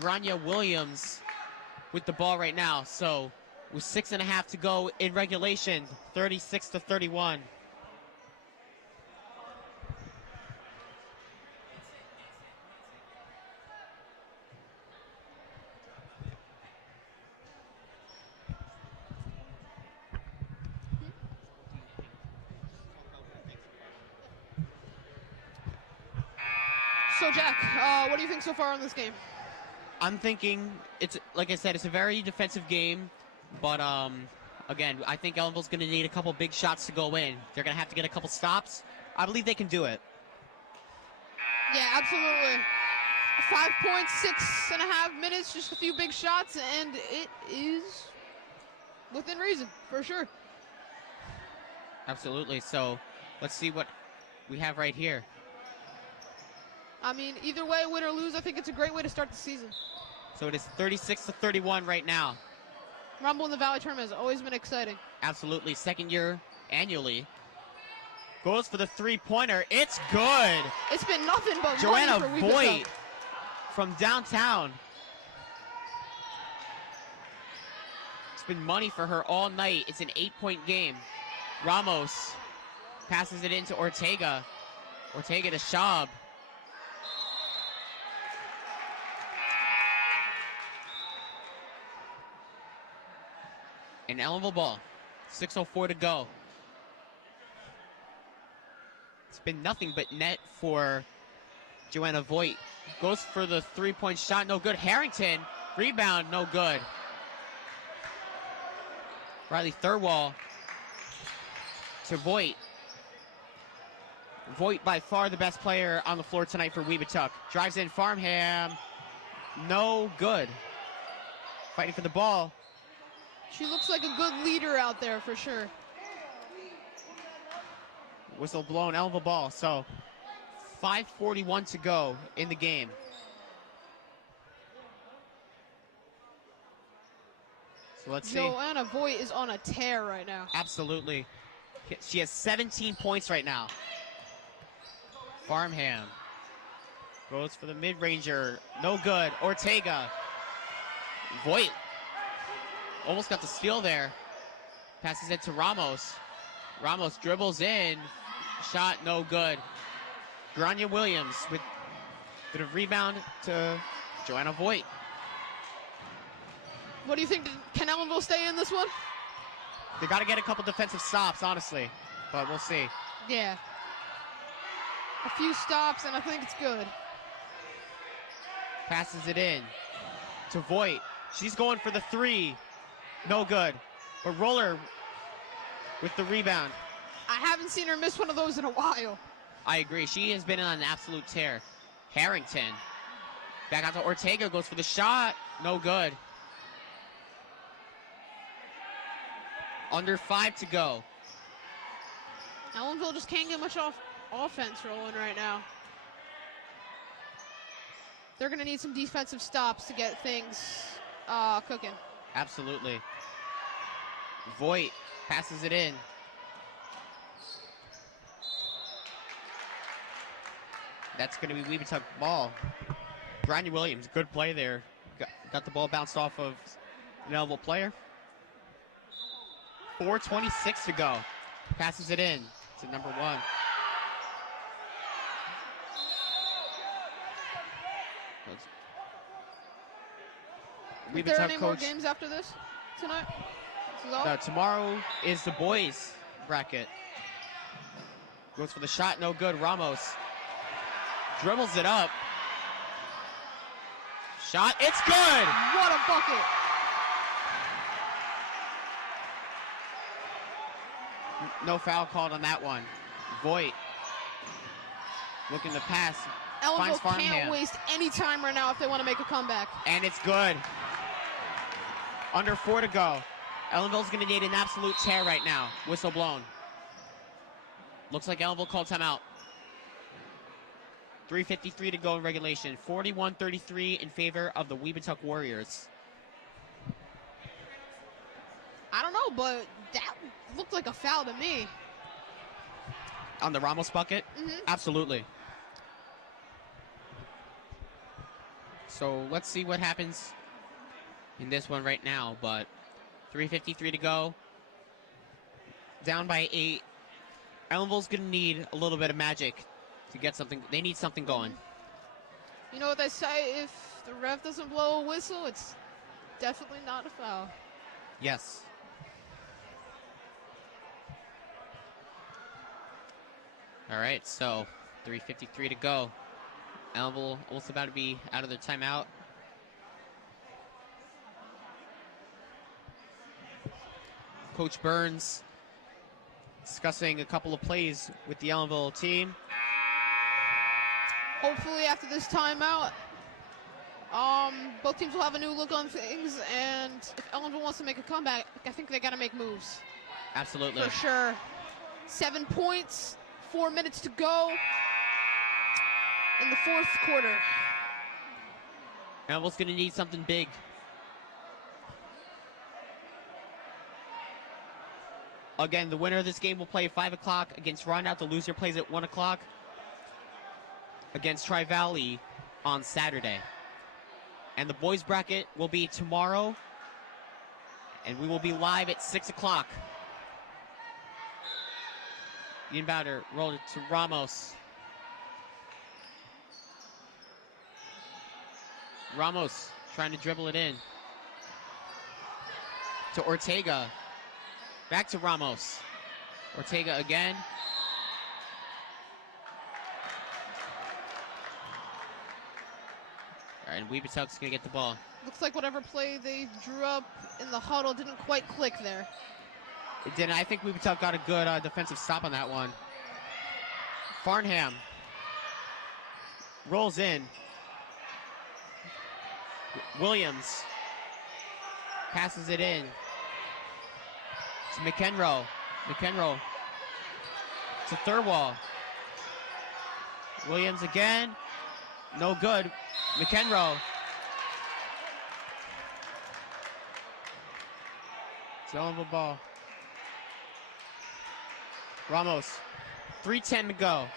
Grania Williams with the ball right now. So with 6.5 to go in regulation, 36-31. So Jack, what do you think so far in this game? I'm thinking it's, like I said, it's a very defensive game, but again, I think Ellenville's going to need a couple big shots to go in. They're going to have to get a couple stops. I believe they can do it. Yeah, absolutely. 5 points, 6.5 minutes, just a few big shots, and it is within reason, for sure. Absolutely. So let's see what we have right here. I mean, either way, win or lose, I think it's a great way to start the season. So it is 36-31 right now. Rumble in the Valley tournament has always been exciting. Absolutely. Second year annually. Goes for the three-pointer. It's good. It's been nothing but Joanna money for Voigt Webutuck. from downtown. It's been money for her all night. It's an 8-point game. Ramos passes it into Ortega. Ortega to Schaub. An Ellenville ball. 6:04 to go. It's been nothing but net for Joanna Voigt. Goes for the three-point shot. No good. Harrington. Rebound. No good. Riley Thirlwall to Voigt. Voigt by far the best player on the floor tonight for Webutuck. Drives in Farmham. No good. Fighting for the ball. She looks like a good leader out there for sure. Whistle blown, Ellenville ball. So 5:41 to go in the game. So let's see. Joanna Voigt is on a tear right now. Absolutely. She has 17 points right now. Farmham goes for the mid-ranger. No good. Ortega. Voigt almost got the steal there. Passes it to Ramos. Ramos dribbles in. Shot no good. Grania Williams with a bit of rebound to Joanna Voigt. What do you think? Can Ellenville stay in this one? They got to get a couple defensive stops, honestly, but we'll see. Yeah. A few stops, and I think it's good. Passes it in to Voigt. She's going for the three. No good. But Roller with the rebound. I haven't seen her miss one of those in a while. I agree. She has been on an absolute tear. Harrington. Back out to Ortega. Goes for the shot. No good. Under 5 to go. Ellenville just can't get much offense rolling right now. They're going to need some defensive stops to get things cooking. Absolutely. Voigt passes it in. That's going to be Webutuck ball. Brian Williams, good play there. Got the ball bounced off of an Ellenville player. 4:26 to go. Passes it in to number 1. Are there any more games after this tonight? This is all? Tomorrow is the boys bracket. Goes for the shot, no good. Ramos dribbles it up. Shot, it's good! What a bucket! No foul called on that one. Voigt looking to pass. Ellenville can't waste any time right now if they want to make a comeback. And it's good. Under 4 to go. Ellenville's going to need an absolute tear right now. Whistle blown. Looks like Ellenville called timeout. 3:53 to go in regulation. 41-33 in favor of the Webutuck Warriors. I don't know, but that looked like a foul to me. On the Ramos bucket? Mm-hmm. Absolutely. So let's see what happens in this one right now, but 3:53 to go. Down by 8. Ellenville's going to need a little bit of magic to get something. They need something going. You know what they say, if the ref doesn't blow a whistle, it's definitely not a foul. Yes. All right, so 3:53 to go. Ellenville almost about to be out of their timeout. Coach Burns discussing a couple of plays with the Ellenville team. Hopefully after this timeout, both teams will have a new look on things, and if Ellenville wants to make a comeback, I think they got to make moves. Absolutely. For sure. 7 points, 4 minutes to go in the 4th quarter. Ellenville's going to need something big. Again, the winner of this game will play at 5 o'clock against Rondout. The loser plays at 1 o'clock against Tri-Valley on Saturday. And the boys bracket will be tomorrow, and we will be live at 6 o'clock. The inbounder rolled it to Ramos. Ramos trying to dribble it in to Ortega. Back to Ramos. Ortega again. All right, and Webutuck's going to get the ball. Looks like whatever play they drew up in the huddle didn't quite click there. It didn't. I think Webutuck got a good defensive stop on that one. Farnham rolls in. Williams passes it in to McEnroe. McEnroe to Thirlwall. Williams again. No good. McEnroe. It's Ellenville ball. Ramos. 3:10 to go.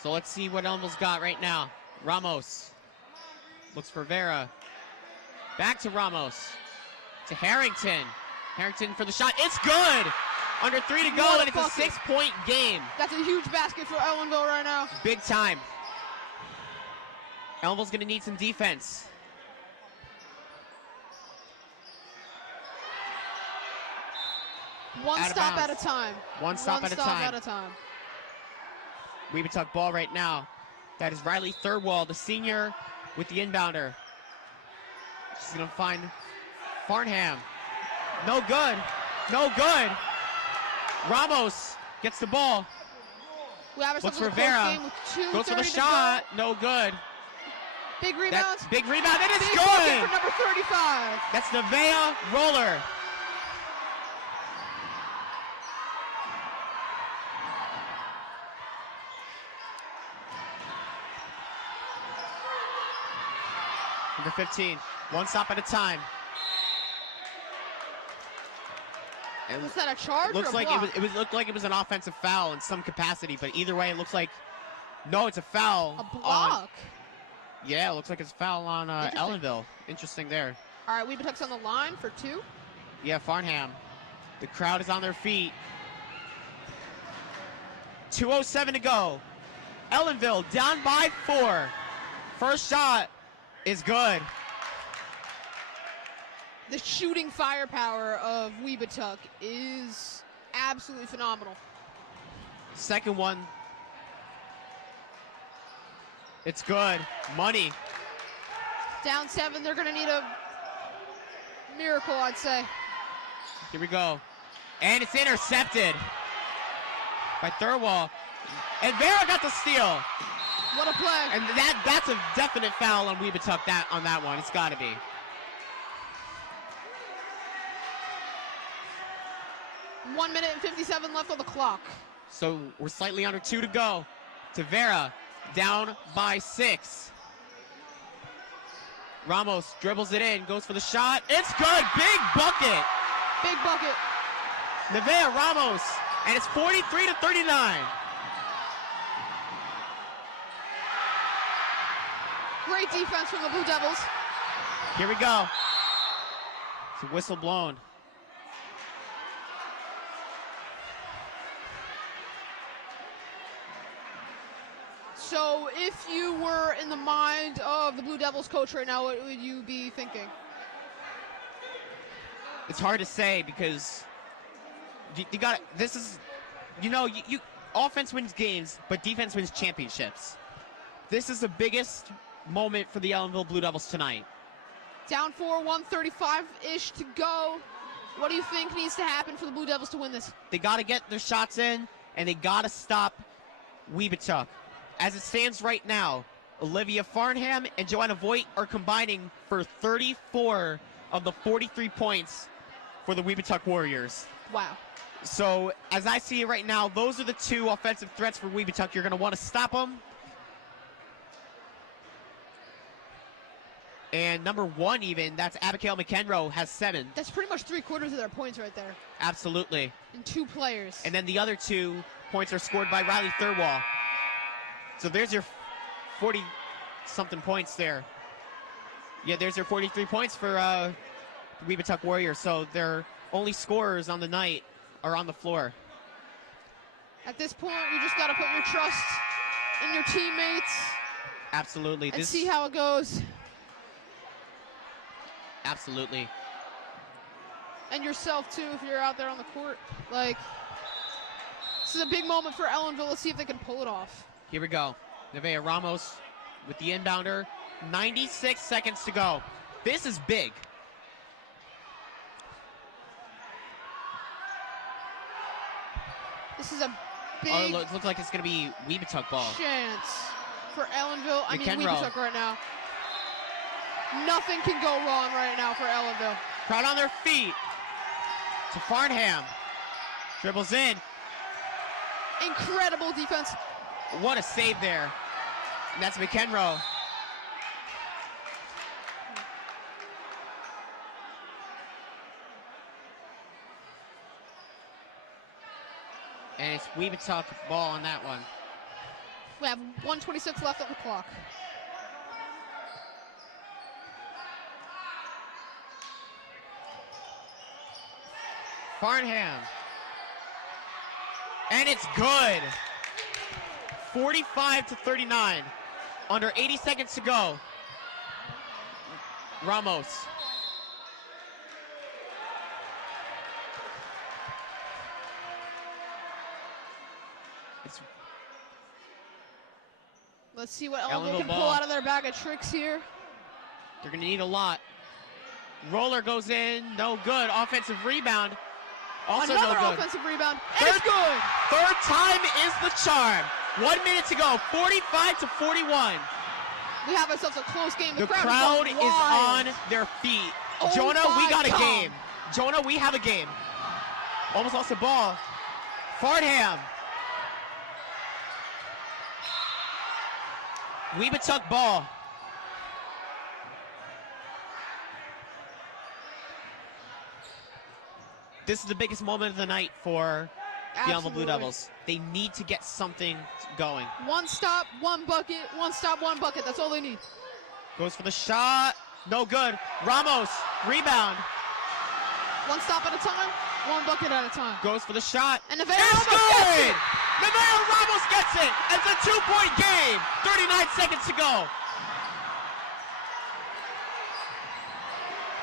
So let's see what Ellenville's got right now. Ramos looks for Vera. Back to Ramos. To Harrington. Harrington for the shot. It's good! Under 3 to go, and it's a 6-point game. That's a huge basket for Ellenville right now. Big time. Ellenville's going to need some defense. One stop at a time. One stop at a time. Webutuck ball right now. That is Riley Thirlwall, the senior, with the inbounder. She's going to find Farnham. No good. No good. Ramos gets the ball. Looks for Vera. Goes for the shot. No good. Big rebound. Big rebound. It is big good. For number 35. That's Nevaeh Roller. Number 15. One stop at a time. And Was that a charge looks or a like block? it looked like it was an offensive foul in some capacity, but either way, it looks like no, it's a foul. A block. Yeah, it looks like it's a foul on Interesting. Ellenville. Interesting there. All right, Webutuck's on the line for 2. Yeah, Farnham. The crowd is on their feet. 2:07 to go. Ellenville down by 4. First shot is good. The shooting firepower of Webutuck is absolutely phenomenal. Second one. It's good. Money. Down 7, they're going to need a miracle, I'd say. Here we go. And it's intercepted by Thurwall. And Vera got the steal. What a play. And that's a definite foul on Webutuck on that one. It's got to be. One minute and 57 left on the clock. So we're slightly under 2 to go. Tavera down by 6. Ramos dribbles it in, goes for the shot. It's good. Big bucket. Big bucket. Nevea Ramos. And it's 43-39. Great defense from the Blue Devils. Here we go. It's a whistle blown. So if you were in the mind of the Blue Devils coach right now, what would you be thinking? It's hard to say because you got this is, you know, you offense wins games, but defense wins championships. This is the biggest moment for the Ellenville Blue Devils tonight. Down 4, 135-ish to go. What do you think needs to happen for the Blue Devils to win this? They got to get their shots in, and they got to stop Webutuck. As it stands right now, Olivia Farnham and Joanna Voigt are combining for 34 of the 43 points for the Webutuck Warriors. Wow. So, as I see it right now, those are the 2 offensive threats for Webutuck. You're going to want to stop them. And number 1 even, that's Abigail McEnroe, has 7. That's pretty much 3/4 of their points right there. Absolutely. And 2 players. And then the other 2 points are scored by Riley Thurwall. So there's your 40-something points there. Yeah, there's your 43 points for Webutuck Warriors. So their only scorers on the night are on the floor. At this point, you just got to put your trust in your teammates. Absolutely. And see how it goes. Absolutely. And yourself, too, if you're out there on the court. Like, this is a big moment for Ellenville. Let's see if they can pull it off. Here we go. Nevea Ramos with the inbounder. 96 seconds to go. This is big. This is a big it looks like it's going to be Webutuck ball. chance for Ellenville. I mean, McEnroe. Webutuck right now. Nothing can go wrong right now for Ellenville. Crowd on their feet. To Farnham. Dribbles in. Incredible defense. What a save there. And that's McEnroe. And it's Webutuck ball on that one. We have 1:26 left on the clock. Farnham. And it's good. 45-39. Under 80 seconds to go. Ramos. Let's see what Ellenville Ellenville can ball. pull out of their bag of tricks here. They're going to need a lot. Roller goes in. No good. Offensive rebound. Also Another no good. offensive rebound. And it's good. Third time is the charm. 1 minute to go. 45-41. We have ourselves a close game. The crowd crowd is is going wild. on their feet. Oh Jonah, we my got a God. game. Jonah, we have a game. Almost lost the ball. Farnham. Webutuck ball. This is the biggest moment of the night for the Ellenville Blue Absolutely. Devils. They need to get something going. One stop, one bucket. One stop, one bucket. That's all they need. Goes for the shot. No good. Ramos, rebound. One stop at a time, one bucket at a time. Goes for the shot. And Navarro It's almost gets good! it. Navarro Ramos gets it. It's a 2-point game. 39 seconds to go.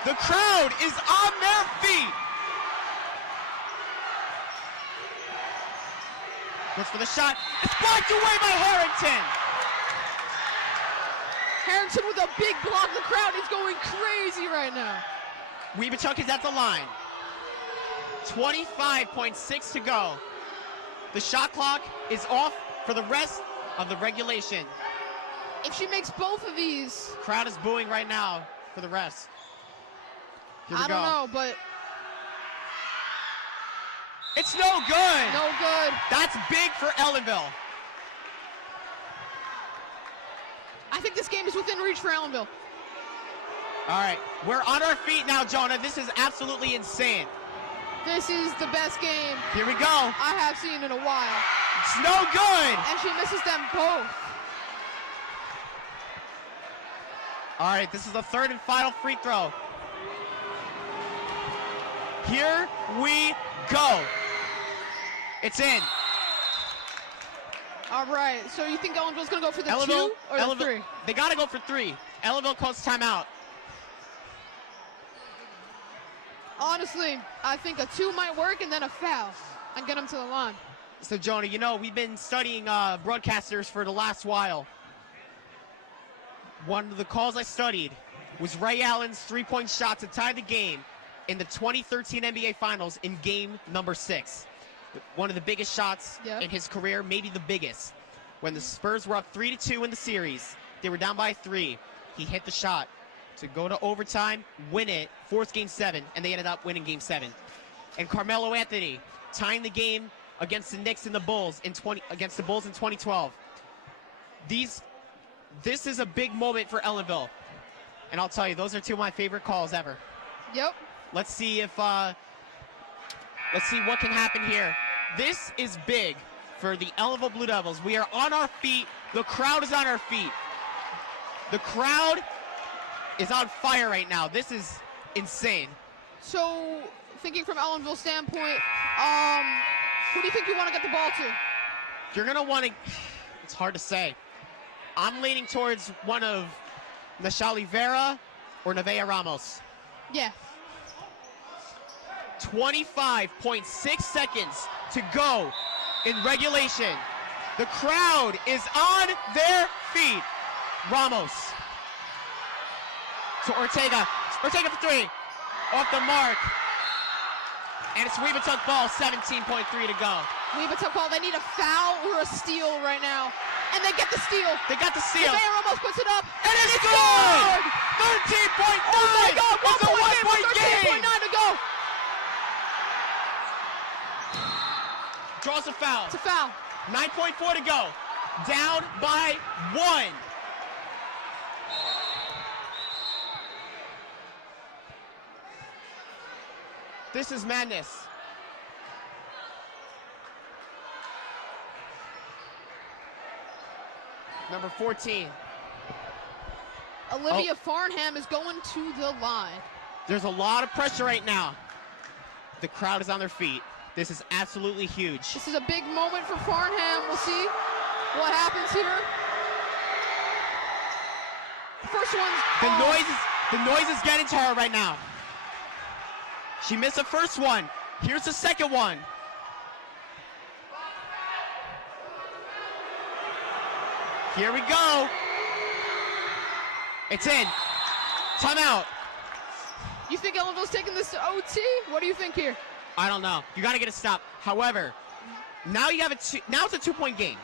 The crowd is on their feet. Goes for the shot. It's blocked away by Harrington. Harrington with a big block. The crowd is going crazy right now. Webutuck is at the line. 25.6 to go. The shot clock is off for the rest of the regulation. If she makes both of these, Crowd is booing right now for the rest. Here we I go. don't know, but It's no good. no good. That's big for Ellenville. I think this game is within reach for Ellenville. All right, we're on our feet now, Jonah. This is absolutely insane. This is the best game Here we go. I have seen in a while. It's no good. And she misses them both. All right, this is the third and final free throw. Here we go. It's in. All right, so you think Ellenville's going to go for the Ellenville, 2 or the 3? They got to go for 3. Ellenville calls timeout. Honestly, I think a 2 might work and then a foul and get them to the line. So, Jonah, you know, we've been studying broadcasters for the last while. One of the calls I studied was Ray Allen's three-point shot to tie the game in the 2013 NBA Finals in game number 6. One of the biggest shots in his career, maybe the biggest. When the Spurs were up 3-2 in the series, they were down by 3. He hit the shot to go to overtime, win it, force game 7, and they ended up winning game 7. And Carmelo Anthony tying the game against the Knicks and the Bulls against the Bulls in 2012. This is a big moment for Ellenville. And I'll tell you, those are 2 of my favorite calls ever. Yep. Let's see if let's see what can happen here. This is big for the Ellenville Blue Devils. We are on our feet. The crowd is on our feet. The crowd is on fire right now. This is insane. So, thinking from Ellenville's standpoint, who do you think you want to get the ball to? You're going to want to, it's hard to say. I'm leaning towards one of Nashali Vera or Nevaeh Ramos. Yeah. 25.6 seconds to go in regulation. The crowd is on their feet. Ramos to Ortega. Ortega for 3. Off the mark. And it's Webutuck ball, 17.3 to go. Webutuck ball, they need a foul or a steal right now. And they get the steal. They got the steal. Nevaeh Ramos puts it up. And it's good! 13.9! Oh my God, It's a 1-point game! 13.9 to go. Draws a foul. It's a foul. 9.4 to go. Down by 1. This is madness. Number 14. Olivia Farnham is going to the line. There's a lot of pressure right now. The crowd is on their feet. This is absolutely huge. This is a big moment for Farnham. We'll see what happens here. The first one's The noise is getting to her right now. She missed the first one. Here's the second one. Here we go. It's in. Timeout. You think Ellenville's taking this to OT? What do you think here? I don't know. You got to get a stop. However, now you have now it's a 2-point game.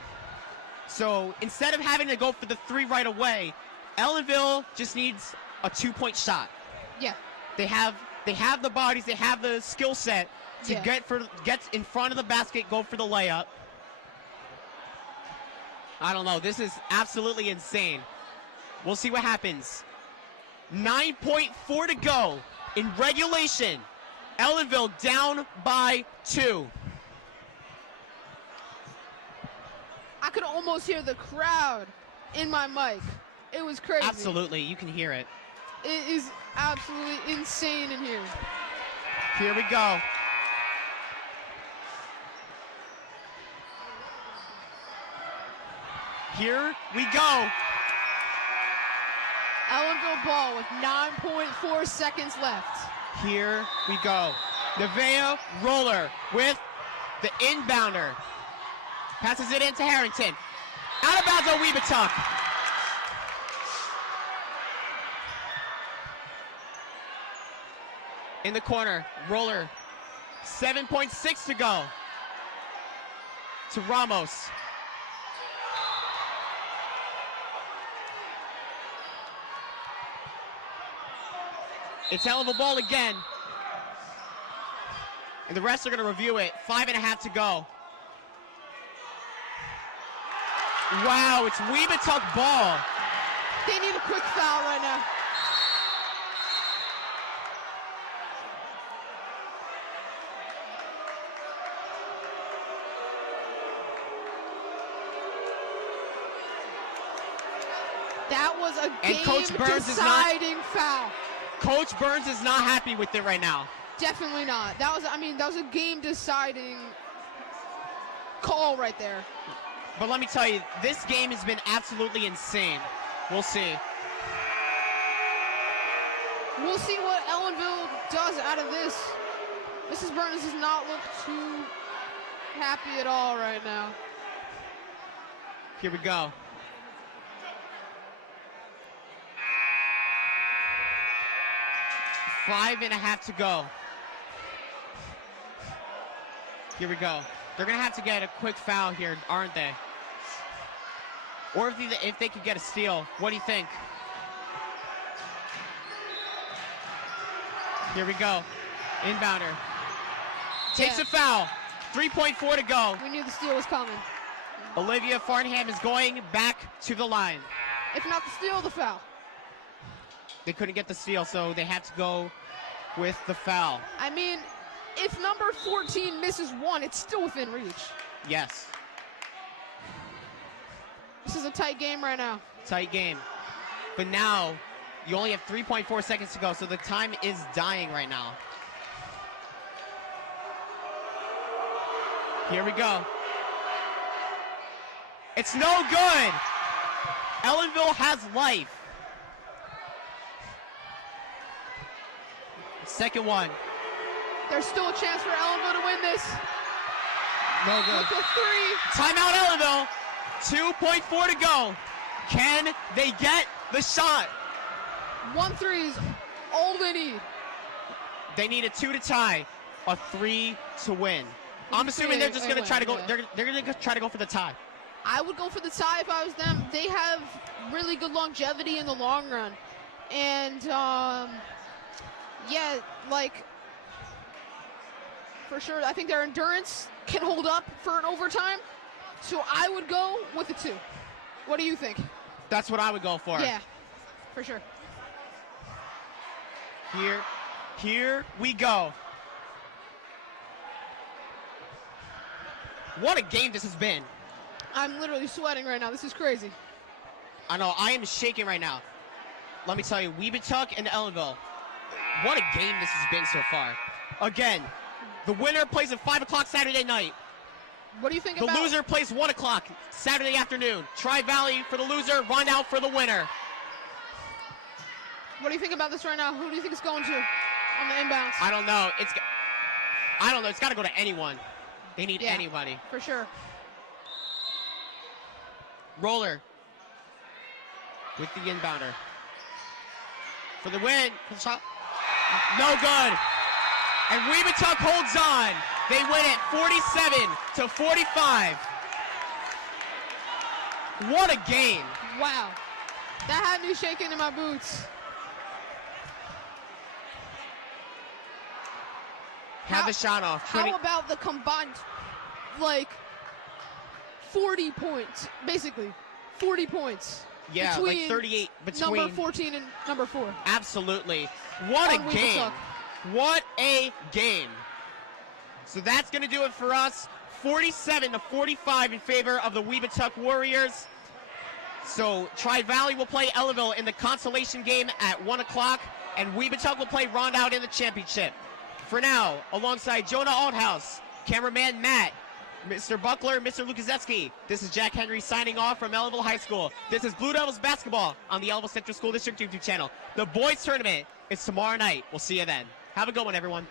So instead of having to go for the 3 right away, Ellenville just needs a 2-point shot. Yeah. They have the bodies, they have the skill set to get in front of the basket, go for the layup. I don't know. This is absolutely insane. We'll see what happens. 9.4 to go in regulation. Ellenville down by 2. I could almost hear the crowd in my mic. It was crazy. Absolutely, you can hear it. It is absolutely insane in here. Here we go. Here we go. Ellenville ball with 9.4 seconds left. Here we go. Nevaeh Roller with the inbounder. Passes it into Harrington. Out of bounds on Webutuck. In the corner, Roller. 7.6 to go. To Ramos. It's Ellenville ball again. And the refs are going to review it. 5.5 to go. Wow, it's Webutuck ball. They need a quick foul right now. That was a game-deciding foul. Coach Burns is not happy with it right now. Definitely not. That was a game-deciding call right there. But let me tell you, this game has been absolutely insane. We'll see. We'll see what Ellenville does out of this. Mrs. Burns does not look too happy at all right now. Here we go. Five and a half to go. Here we go. They're going to have to get a quick foul here, aren't they? Or if they could get a steal. What do you think? Here we go. Inbounder. Takes a foul. 3.4 to go. We knew the steal was coming. Olivia Farnham is going back to the line. If not the steal, the foul. They couldn't get the steal, so they had to go with the foul. I mean, if number 14 misses one, it's still within reach. Yes. This is a tight game right now. Tight game. But now, you only have 3.4 seconds to go, so the time is dying right now. Here we go. It's no good. Ellenville has life. Second one. There's still a chance for Ellenville to win this. No good. With the three. Timeout Ellenville. 2.4 to go. Can they get the shot? 1-3 is all they need. They need a 2 to tie, a 3 to win. I'm assuming they're just going to try to go. They're going to try to go for the tie. I would go for the tie if I was them. They have really good longevity in the long run, and yeah, like for sure, I think their endurance can hold up for an overtime. So I would go with a 2. What do you think? That's what I would go for. Yeah, for sure. Here we go. What a game this has been. I'm literally sweating right now. This is crazy. I know, I am shaking right now. Let me tell you, Webutuck and Ellenville, what a game this has been so far. Again, the winner plays at 5 o'clock Saturday night. What do you think the about... The loser plays 1 o'clock Saturday afternoon. Tri-Valley for the loser, run out for the winner. What do you think about this right now? Who do you think it's going to on the inbounds? I don't know. It's got to go to anyone. They need anybody. For sure. Roller with the inbounder. For the win. No good. And Webutuck holds on. They win it 47-45. What a game. Wow. That had me shaking in my boots. Have the shot off. How about the combined, like, 40 points, basically. 40 points. Yeah, like 38 between number 14 and number 4. Absolutely. What a game. What a game. So that's going to do it for us. 47-45 in favor of the Webutuck Warriors. So Tri-Valley will play Ellenville in the consolation game at 1 o'clock, and Webutuck will play Rondout in the championship. For now, alongside Jonah Althouse, cameraman Matt, Mr. Buckler, Mr. Lukaszewski, this is Jack Henry signing off from Ellenville High School. This is Blue Devils basketball on the Ellenville Central School District YouTube channel. The boys tournament is tomorrow night. We'll see you then. Have a good one, everyone.